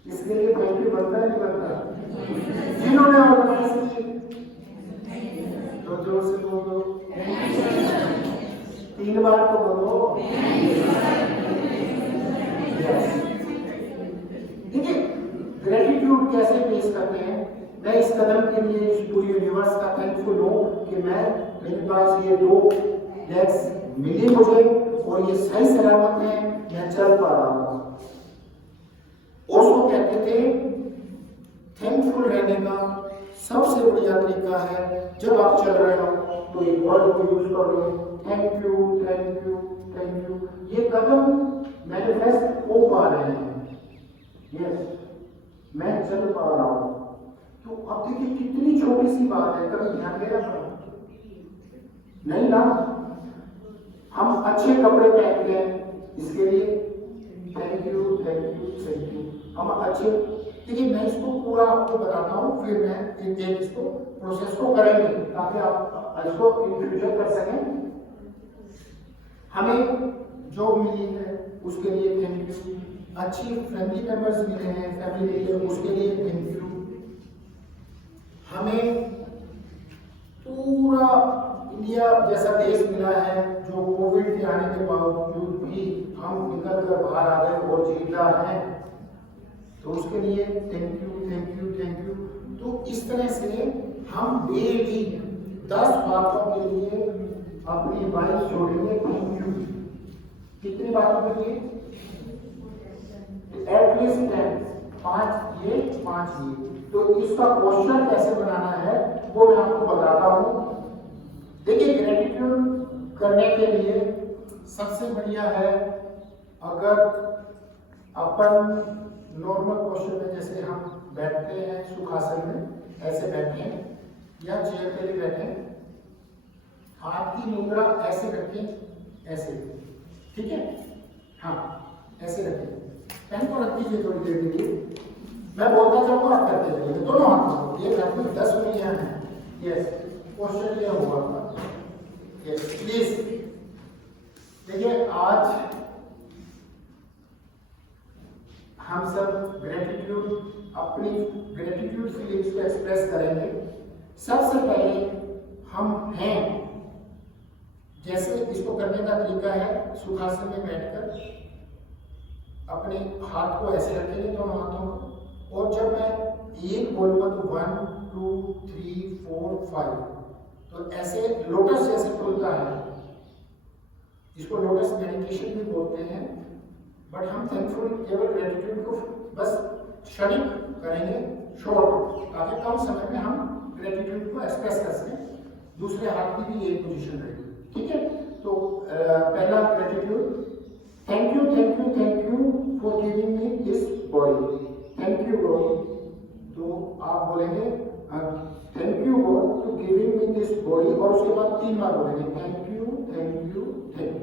इसके लिए थैंक यू बनता है नहीं बनता? जिन्होंने ऑर्गेनाइज की तो जोर से बोलो, 3 बार तो बोलो। देखिए ग्रेटिट्यूड कैसे पेश करते हैं। मैं इस कदम के लिए इस पूरी यूनिवर्स का थैंकफुल हूँ कि मेरे पास ये 2 लेग्स मिले मुझे और ये सही सलामत है, मैं चल पा रहा हूँ। उसको कहते थे थैंकफुल रहने का सबसे बढ़िया तरीका है, जब आप चल रहे हो तो एक वर्ड को यूज कर लो, thank you, thank you, thank you. ये कदम मैनिफेस्ट हो पा रहे हैं। यस, मैं चल पा रहा हूं। तो अब देखिए कितनी छोटी सी बात है, कभी ध्यान देना पड़ा नहीं ना। हम अच्छे कपड़े पहनते हैं, इसके लिए thank you, thank you, thank you. हम अच्छे, देखिए मैं इसको पूरा आपको बताता हूँ, फिर मैं एक इसको प्रोसेस को करेंगे ताकि आप इसको इन फ्यूचर कर सकें। हमें जॉब मिली है उसके लिए थैंक यू। अच्छी फैमिली मेंबर्स मिले हैं फैमिली लिए, उसके लिए थैंक यू। हमें पूरा इंडिया जैसा देश मिला है जो कोविड के आने के बावजूद भी हम निकल कर बाहर आ गए और जिंदा हैं, तो उसके लिए thank you, thank you, thank you. तो इस तरह से हम डेली 10 बातों के लिए अपनी वाइफ जोड़ेंगे थैंक यू। कितनी बातों के लिए? एटलीस्ट 10, 5 ये 5 ये। तो इसका क्वेश्चन कैसे बनाना है वो मैं आपको बताता हूँ। देखिए ग्रेटिट्यूड करने के लिए सबसे बढ़िया है अगर अपन नॉर्मल क्वेश्चन में, जैसे हम बैठते हैं सुखासन में, ऐसे बैठे हैं या चेयर पे भी बैठे हैं, हाथ की मुद्रा ऐसे रखें, ऐसे, ठीक है? हाँ, ऐसे रखें। पेन को रख दीजिए थोड़ी देर के लिए, मैं बोलता जाऊंगा आप करते जाइए। दोनों हाथ में ये रखिए, 10 उंगलियां हैं। यस, क्वेश्चन ये होगा। Yes please. देखिए आज हम सब ग्रेटिट्यूड, अपनी ग्रेटिट्यूड फीलिंग्स को एक्सप्रेस करेंगे। सबसे पहले हम हैं, जैसे इसको करने का तरीका है सुखासन में बैठकर अपने हाथ को ऐसे रखेंगे, दोनों हाथों को, और जब मैं 1 बोलूंगा तो 1 2 3 4 5, तो ऐसे लोटस जैसे खुलता है। इसको लोटस मेडिटेशन भी बोलते हैं। बट हम थैंकफुल केवल ग्रेटिट्यूड को बस क्षणिक करेंगे, शॉर्ट, ताकि कम समय में हम ग्रेटिट्यूड को एक्सप्रेस कर सकें। दूसरे हाथ की भी एक पोजीशन रहेगी, ठीक है? तो पहला gratitude, thank you, thank you, thank you for giving me this body. Thank you body. तो आप बोलेंगे thank you God to giving me this body, और उसके बाद 3 बार बोलेंगे thank you thank you thank you.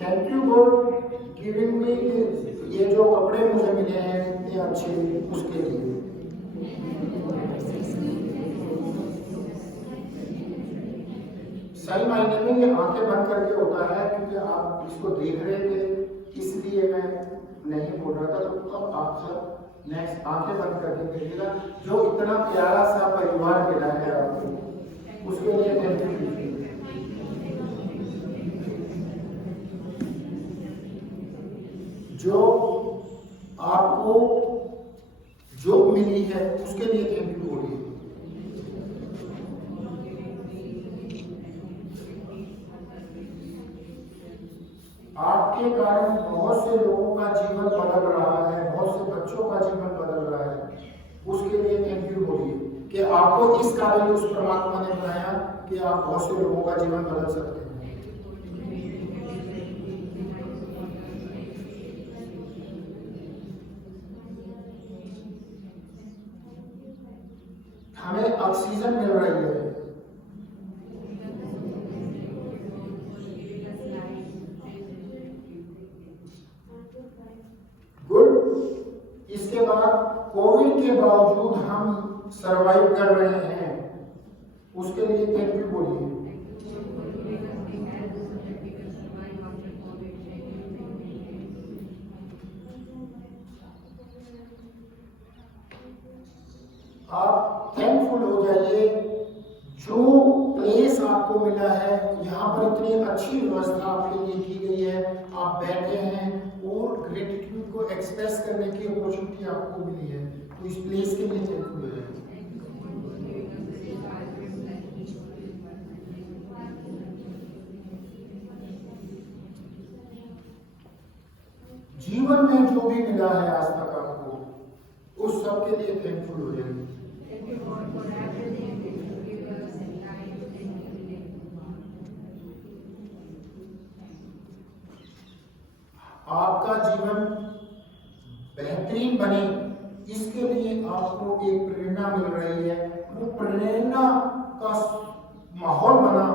Thank you God giving me, ये जो कपड़े मुझे मिले हैं इतने अच्छे, उसके लिए। सही मायने में ये आंखें बंद करके होता है, क्योंकि आप इसको देख रहे थे इसलिए मैं नहीं बोल रहा था। तो अब आप सब नेक्स्ट आंखें बंद करके देखिएगा, जो इतना प्यारा सा परिवार मिला है आपको, उसके लिए थैंक यू कीजिए। जो आपको जॉब मिली है उसके लिए थैंक यू बोलिए। आपके कारण बहुत से लोगों का जीवन बदल रहा है, बहुत से बच्चों का जीवन बदल रहा है, उसके लिए थैंक यू बोलिए कि आपको इस काबिल उस परमात्मा ने बनाया कि आप बहुत से लोगों का जीवन बदल सकते हैं। हमें ऑक्सीजन मिल रही है, गुड। इसके बाद कोविड के बावजूद हम सरवाइव कर रहे हैं, उसके लिए थैंक यू बोलिए। आप थैंकफुल हो जाइए, जो प्लेस आपको मिला है, यहाँ पर इतनी अच्छी व्यवस्था आपके लिए की गई है, आप बैठे हैं और ग्रेटिट्यूड को एक्सप्रेस करने की अपॉर्चुनिटी आपको मिली है, तो इस प्लेस के लिए थैंकफुल हो जाइए। जीवन में जो भी मिला है आज तक आपको, उस सब के लिए थैंकफुल हो जाइए। आपका जीवन बेहतरीन बने, इसके लिए आपको एक प्रेरणा मिल रही है, वो प्रेरणा का माहौल बना,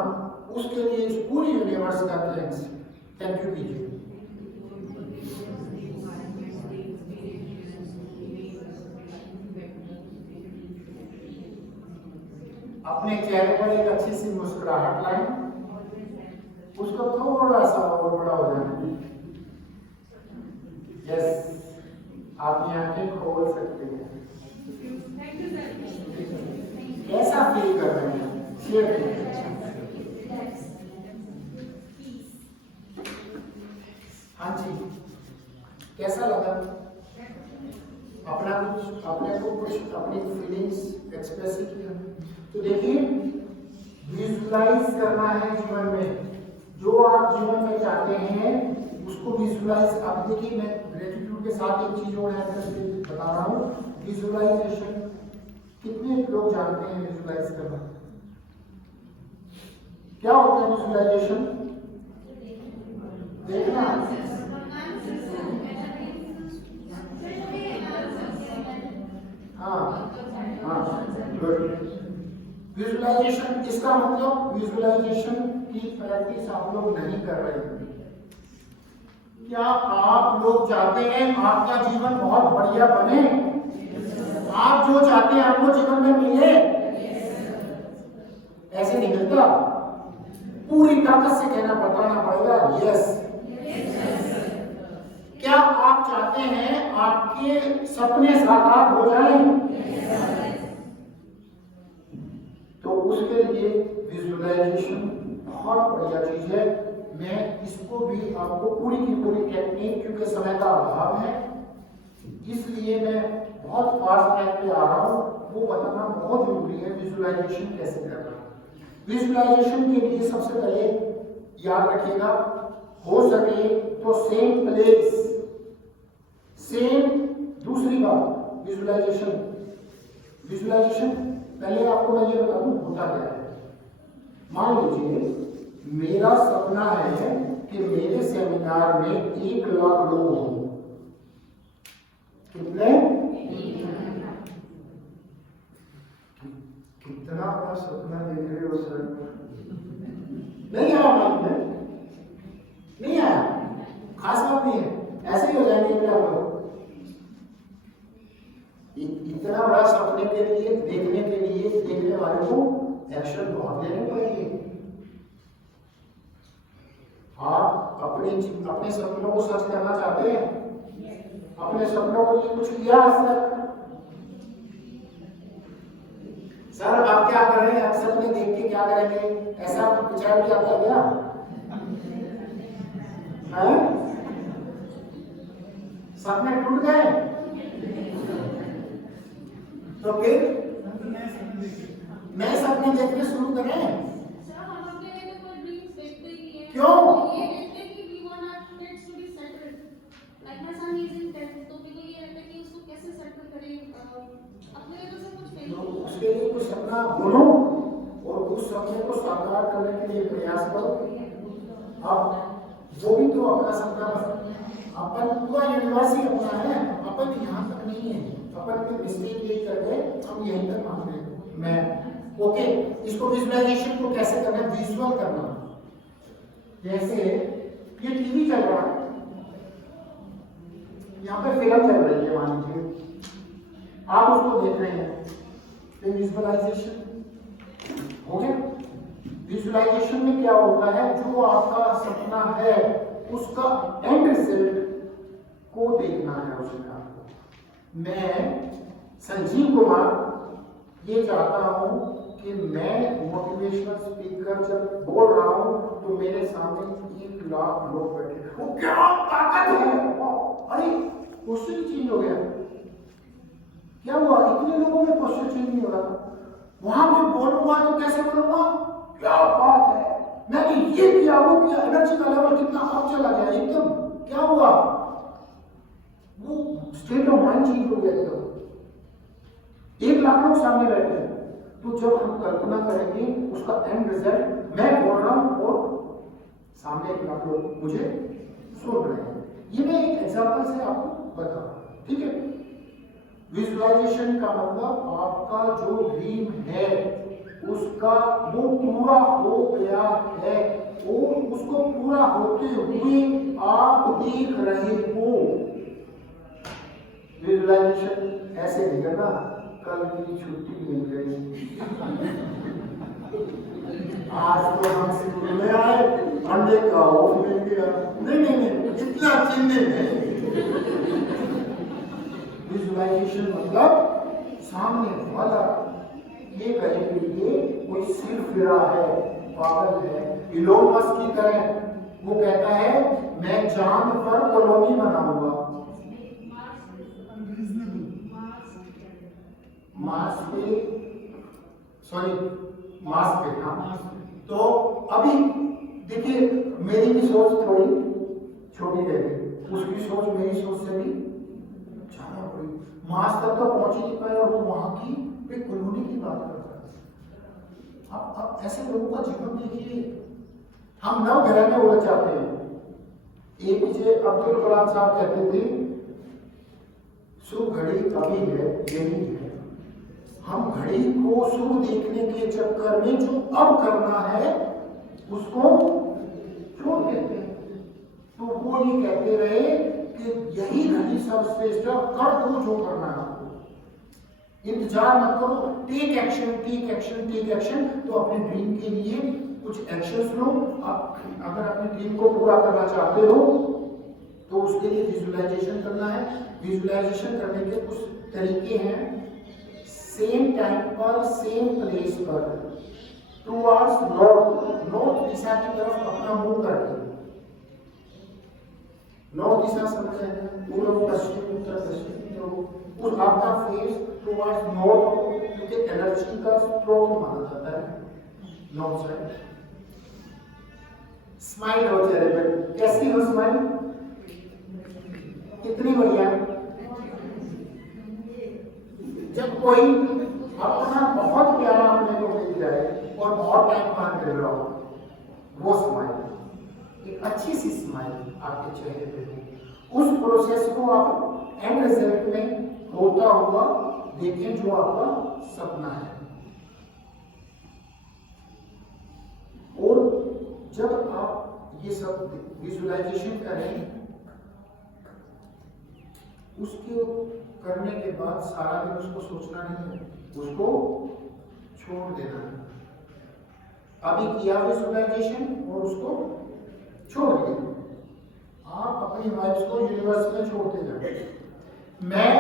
उसके लिए इस पूरी यूनिवर्स का थैंक यू कीजिए। अपने चेहरे पर एक अच्छी सी मुस्कुराहट लाएं, उसको थोड़ा सा और बड़ा हो जाए। यस, आप ये आंखें खोल सकते हैं। कैसा फील कर रहे हैं, शेयर करें। हाँ जी, कैसा लगा? अपने को कुछ अपनी फीलिंग्स एक्सप्रेस किया। तो देखिए, विजुलाइज करना है जीवन में, जो आप जीवन में चाहते हैं उसको विजुलाइज। अब देखिए, मैं ग्रेटिट्यूड के साथ एक चीज और ऐड करके बता रहा हूँ, विजुलाइजेशन। कितने लोग जानते हैं विजुलाइज करना? क्या होता है विजुलाइजेशन? देखना। हाँ हाँ, गुड। विजुलाइजेशन, इसका मतलब विजुलाइजेशन की प्रैक्टिस आप लोग नहीं कर रहे हैं। क्या आप लोग चाहते हैं आपका जीवन बहुत बढ़िया बने? आप जो चाहते हैं आपको जीवन में मिले, ऐसे नहीं मिलता। पूरी ताकत से कहना बताना पड़ेगा यस। क्या आप चाहते हैं आपके सपने साकार हो जाएं? तो उसके लिए विजुअलाइजेशन बहुत बढ़िया चीज है। मैं इसको भी आपको पूरी की पूरी टेक्निक, क्योंकि समय का अभाव है इसलिए मैं बहुत फास्ट टाइम पे आ रहा हूँ, वो बताना बहुत जरूरी है विजुअलाइजेशन कैसे करना। विजुअलाइजेशन के लिए सबसे पहले याद रखिएगा, हो सके तो सेम प्लेस, सेम। दूसरी बात, विजुअलाइजेशन पहले आपको मैं ये बता दूं होता क्या है। मान लीजिए मेरा सपना है कि मेरे सेमिनार में 1 लाख लोग हों। कितने? कितना बड़ा सपना देख रहे हो सर? नहीं आया मन में? नहीं आया? खास बात नहीं है, ऐसे ही हो जाएंगे क्या लोग। इतना बड़ा सपने के लिए, देखने के लिए, देखने वाले को एक्शन बहुत लेने पड़ेंगे। आप अपने सपनों को सच करना चाहते हैं? अपने सपनों को लिए कुछ किया आज तक? सर आप क्या कर रहे हैं, आप सपने देख के क्या करेंगे, ऐसा विचार भी आता है क्या? सपने टूट गए तो फिर नए सपने देखने शुरू करें। सर हम अपने लिए तो कोई ड्रीम्स देखते ही नहीं है। क्यों? ये देखते हैं कि we want our kids to be settled. Like my son is in 10th, तो मेरे को ये रहता है कि उसको कैसे सेटल करें। अपने लिए तो सब कुछ तो नहीं। उसके लिए कुछ सपना बोलो और उस सपने को साकार करने के लिए प्रयास करो। अब वो भी तो अपना सपना, अपन पूरा यूनिवर्स ही अपना है, अपन यहाँ तक नहीं है। अपन में मिस्टेक यही कर गए, हम यहीं तक मान रहे हैं। मैं ओके, इसको विजुअलाइजेशन को कैसे करना है, विजुअल करना। जैसे ये टीवी चल रहा है, यहाँ पे फिल्म चल रही है, मान लीजिए आप उसको देख रहे हैं, तो विजुअलाइजेशन हो गया। विजुअलाइजेशन में क्या होता है, जो आपका सपना है उसका एंड रिजल्ट को देखना है। उसमें आपको, मैं संजीव कुमार ये चाहता हूं कि मैं मोटिवेशनल स्पीकर जब बोल रहा हूं तो मेरे सामने 1 लाख लोग बैठे, वो क्या ताकत है। अरे क्वेश्चन चेंज हो गया, क्या हुआ, इतने लोगों में क्वेश्चन चेंज नहीं हो रहा। वहां पे बोलूंगा तो कैसे बोलूंगा, क्या बात है, मैंने ये किया वो किया, एनर्जी का लेवल कितना अप चला गया एकदम। क्या हुआ, वो स्टेट ऑफ माइंड चेंज हो गया एकदम। 1 लाख लोग सामने बैठे हैं, तो जब हम कल्पना करेंगे उसका एंड रिजल्ट, मैं बोल रहा हूं और सामने 1 लाख लोग मुझे सुन रहे हैं। ये मैं एक एग्जांपल से आपको बता रहा हूं, ठीक है। विजुअलाइजेशन का मतलब आपका जो ड्रीम है उसका वो पूरा हो गया है, और उसको पूरा होते हुए आप देख रहे हो। विजुअलाइजेशन ऐसे नहीं करना, कल की छुट्टी मिल गई, आज तो हम स्कूल में आए, अंडे का ऑफ मिल गया। नहीं, इतना चिंता नहीं। विजुअलाइजेशन मतलब सामने वाला ये कहे कि ये कोई सिर फिरा है, पागल है। इलोन मस्क की तरह वो कहता है मैं चांद पर कॉलोनी बनाऊंगा। मार्स पे, हाँ। तो अभी देखिए मेरी भी सोच थोड़ी छोटी रहेगी, उसकी सोच मेरी सोच से भी ज्यादा बड़ी। मार्स तक तो पहुंच ही नहीं पाए और वो वहां की एक कॉलोनी की बात करता है। अब ऐसे लोगों का जीवन देखिए, हम नव ग्रह में उड़ जाते हैं। APJ अब्दुल कलाम साहब कहते थे शुभ घड़ी अभी है, यही है। हम घड़ी को शुभ देखने के चक्कर में जो अब करना है उसको छोड़ देते हैं। तो वो ये कहते रहे कि यही घड़ी सर्वश्रेष्ठ, कर दो जो करना है आपको, इंतजार मत करो, take action, take action, take action. तो अपने ड्रीम के लिए कुछ एक्शंस लो। आप अगर अपने ड्रीम को पूरा करना चाहते हो तो उसके लिए विजुअलाइजेशन करना है। विजुअलाइजेशन करने के कुछ तरीके हैं, सेम टाइम पर सेम प्लेस पर टुवर्ड्स नॉर्थ दिशा की तरफ अपना मुंह करके, नॉर्थ दिशा समझ रहे हैं, पूर्व पश्चिम उत्तर पश्चिम, तो उस आपका फेस टुवर्ड्स नॉर्थ हो, क्योंकि एनर्जी का स्रोत माना जाता है नॉर्थ साइड। स्माइल हो चेहरे पर, कैसी हो स्माइल, कितनी बढ़िया। जब कोई अपना बहुत प्यारा अपने को मिल जाए और बहुत टाइम बाद मिल रहा हो, वो स्माइल, एक अच्छी सी स्माइल आपके चेहरे पे हो, उस प्रोसेस को आप एंड रिजल्ट में होता हुआ देखें जो आपका सपना है। और जब आप ये सब विजुअलाइजेशन करें, उसको करने के बाद सारा दिन उसको सोचना नहीं है, उसको छोड़ देना है। अभी किया विजुअलाइजेशन और उसको छोड़ दिया, आप अपनी वाइब्स को यूनिवर्स में छोड़ते जाए। मैं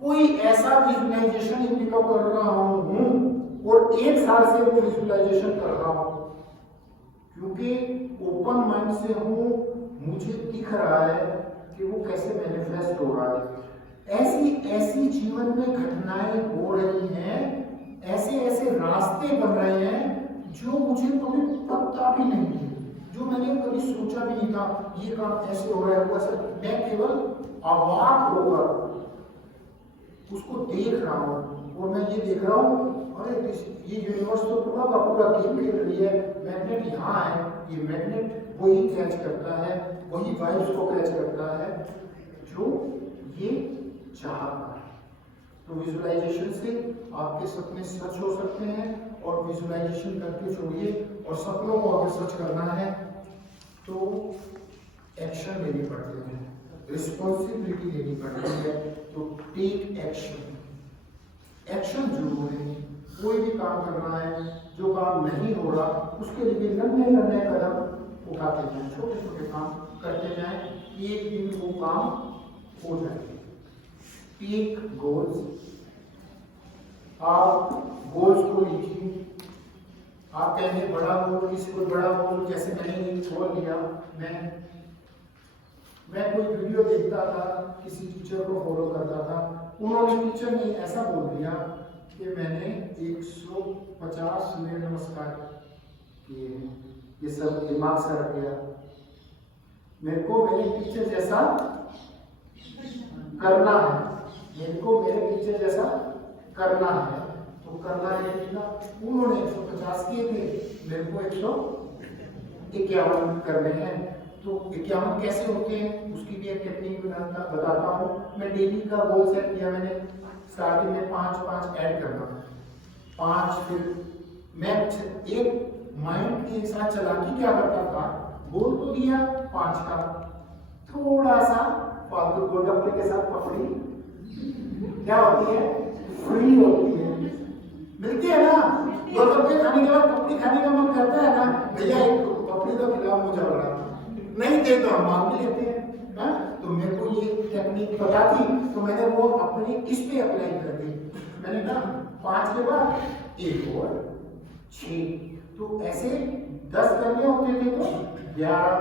कोई ऐसा विजुअलाइजेशन इन दिनों कर रहा हूं और 1 साल से वो विजुअलाइजेशन कर रहा हूं, क्योंकि ओपन माइंड से हूं, मुझे दिख रहा है कि वो कैसे मैनिफेस्ट हो रहा है। ऐसी ऐसी जीवन में घटनाएं हो रही हैं, ऐसे ऐसे रास्ते बन रहे हैं जो मुझे कभी पता भी नहीं थे, जो मैंने कभी सोचा भी नहीं था ये काम ऐसे हो रहा है वैसे। मैं केवल अवाक होकर उसको देख रहा हूँ और मैं ये देख रहा हूँ, अरे ये यूनिवर्स तो पूरा का पूरा गेम खेल रही है। मैग्नेट यहाँ है, ये मैग्नेट वही कैच करता है, वही वाइब्स को कैच करता है जो ये चाहता है। तो विजुअलाइजेशन से आपके सपने सच हो सकते हैं, और विजुअलाइजेशन करके छोड़िए, और सपनों को अगर सच करना है तो एक्शन लेनी पड़ती है, रिस्पॉन्सिबिलिटी लेनी पड़ती है। तो टेक एक्शन, एक्शन जरूर है। कोई भी काम करना है, जो काम नहीं हो रहा उसके लिए नन्हे नन्हे कदम उठाते जाएं, छोटे छोटे काम करते जाएं, एक दिन वो काम हो जाएगा। टेक गोल्स, आप गोल्स को लिखिए। आप कहेंगे बड़ा गोल, किसी को बड़ा गोल, जैसे मैंने एक गोल लिया, मैं कोई वीडियो देखता था, किसी टीचर को फॉलो करता था, उन्होंने टीचर ने ऐसा बोल दिया कि मैंने 150 सूर्य नमस्कार किए हैं, ये सब दिमाग से रख गया। मेरे को मेरे टीचर जैसा करना है, मेरे को मेरे टीचर जैसा करना है, तो करना है कितना? उन्होंने 150 किए थे, मेरे को 151 करने हैं। तो 51 कैसे होते हैं उसकी भी एक टेक्निक बताता हूँ। मैं डेली का गोल सेट किया, मैंने स्टार्टिंग में 5 ऐड करना, 5, फिर मैं एक माइंड के साथ चला के क्या करता था, गोल तो दिया 5 का, थोड़ा सा फालतू गोलगप्पे के साथ पकड़ी क्या होती है, फ्री होती है, मिलती है ना। गोलगप्पे खाने के बाद पपड़ी खाने का मन करता है ना, भैया एक पपड़ी तो खिलाओ मुझे, बड़ा नहीं दे तो हम मांग भी लेते हैं ना। तो मेरे को ये टेक्निक पता थी, तो मैंने वो अपने इस पे अप्लाई कर दी। मैंने कहा 5 के बाद 1 और 6, तो ऐसे 10 करने होते थे तो 11,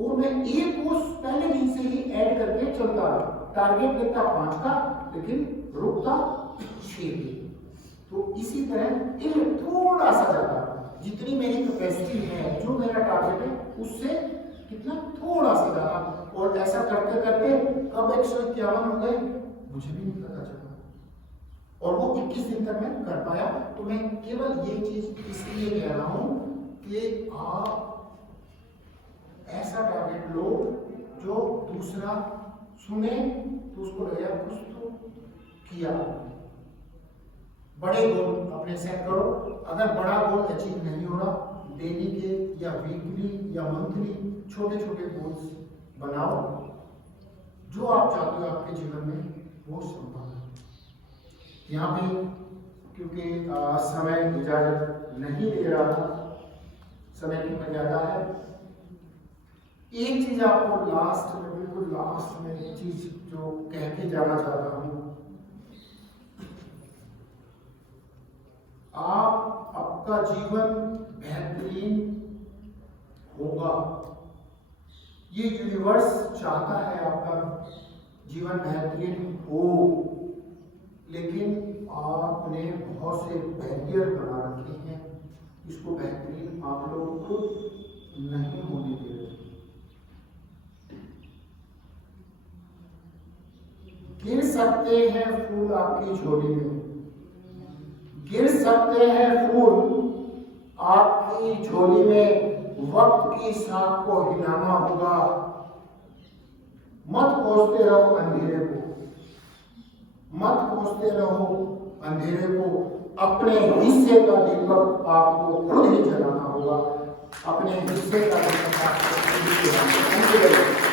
और मैं 1 को पहले दिन से ही ऐड करके चलता रहा। टारगेट लेता 5 का, लेकिन रुकता 6 पे। तो इसी तरह एक थोड़ा सा ज्यादा, जितनी मेरी कैपेसिटी है, जो मेरा टारगेट है, उससे कितना थोड़ा सा ज्यादा, और ऐसा करते करते कब 151 हो गए मुझे भी नहीं पता चला, और वो 21 दिन तक मैं कर पाया। तो मैं केवल ये चीज इसलिए कह रहा हूं कि आप ऐसा टारगेट लो जो दूसरा सुने तो उसको लगे कुछ तो किया। बड़े गोल अपने सेट करो। अगर बड़ा गोल अचीव नहीं हो रहा, डेली के या वीकली या मंथली छोटे छोटे गोल्स बनाओ, जो आप चाहते हो आपके जीवन में वो संभव है। यहाँ पे क्योंकि समय इजाजत नहीं दे रहा था, समय की मर्यादा है। एक चीज आपको लास्ट में, बिल्कुल लास्ट में एक चीज जो कह के जाना चाहता हूं, आपका जीवन बेहतरीन होगा। ये यूनिवर्स चाहता है आपका जीवन बेहतरीन हो, लेकिन आपने बहुत से बैरियर बना रखे हैं, इसको बेहतरीन आप लोग खुद नहीं होने दे रहे। गिर सकते हैं फूल आपकी झोली में, गिर सकते हैं फूल आपकी झोली में वक्त की सांप को हिलाना होगा। मत खोजते रहो अंधेरे को, मत खोजते रहो अंधेरे को। अपने हिस्से का दीपक आपको खुद ही जलाना होगा। अपने हिस्से का दीपक आपको खुद ही जलाना होगा।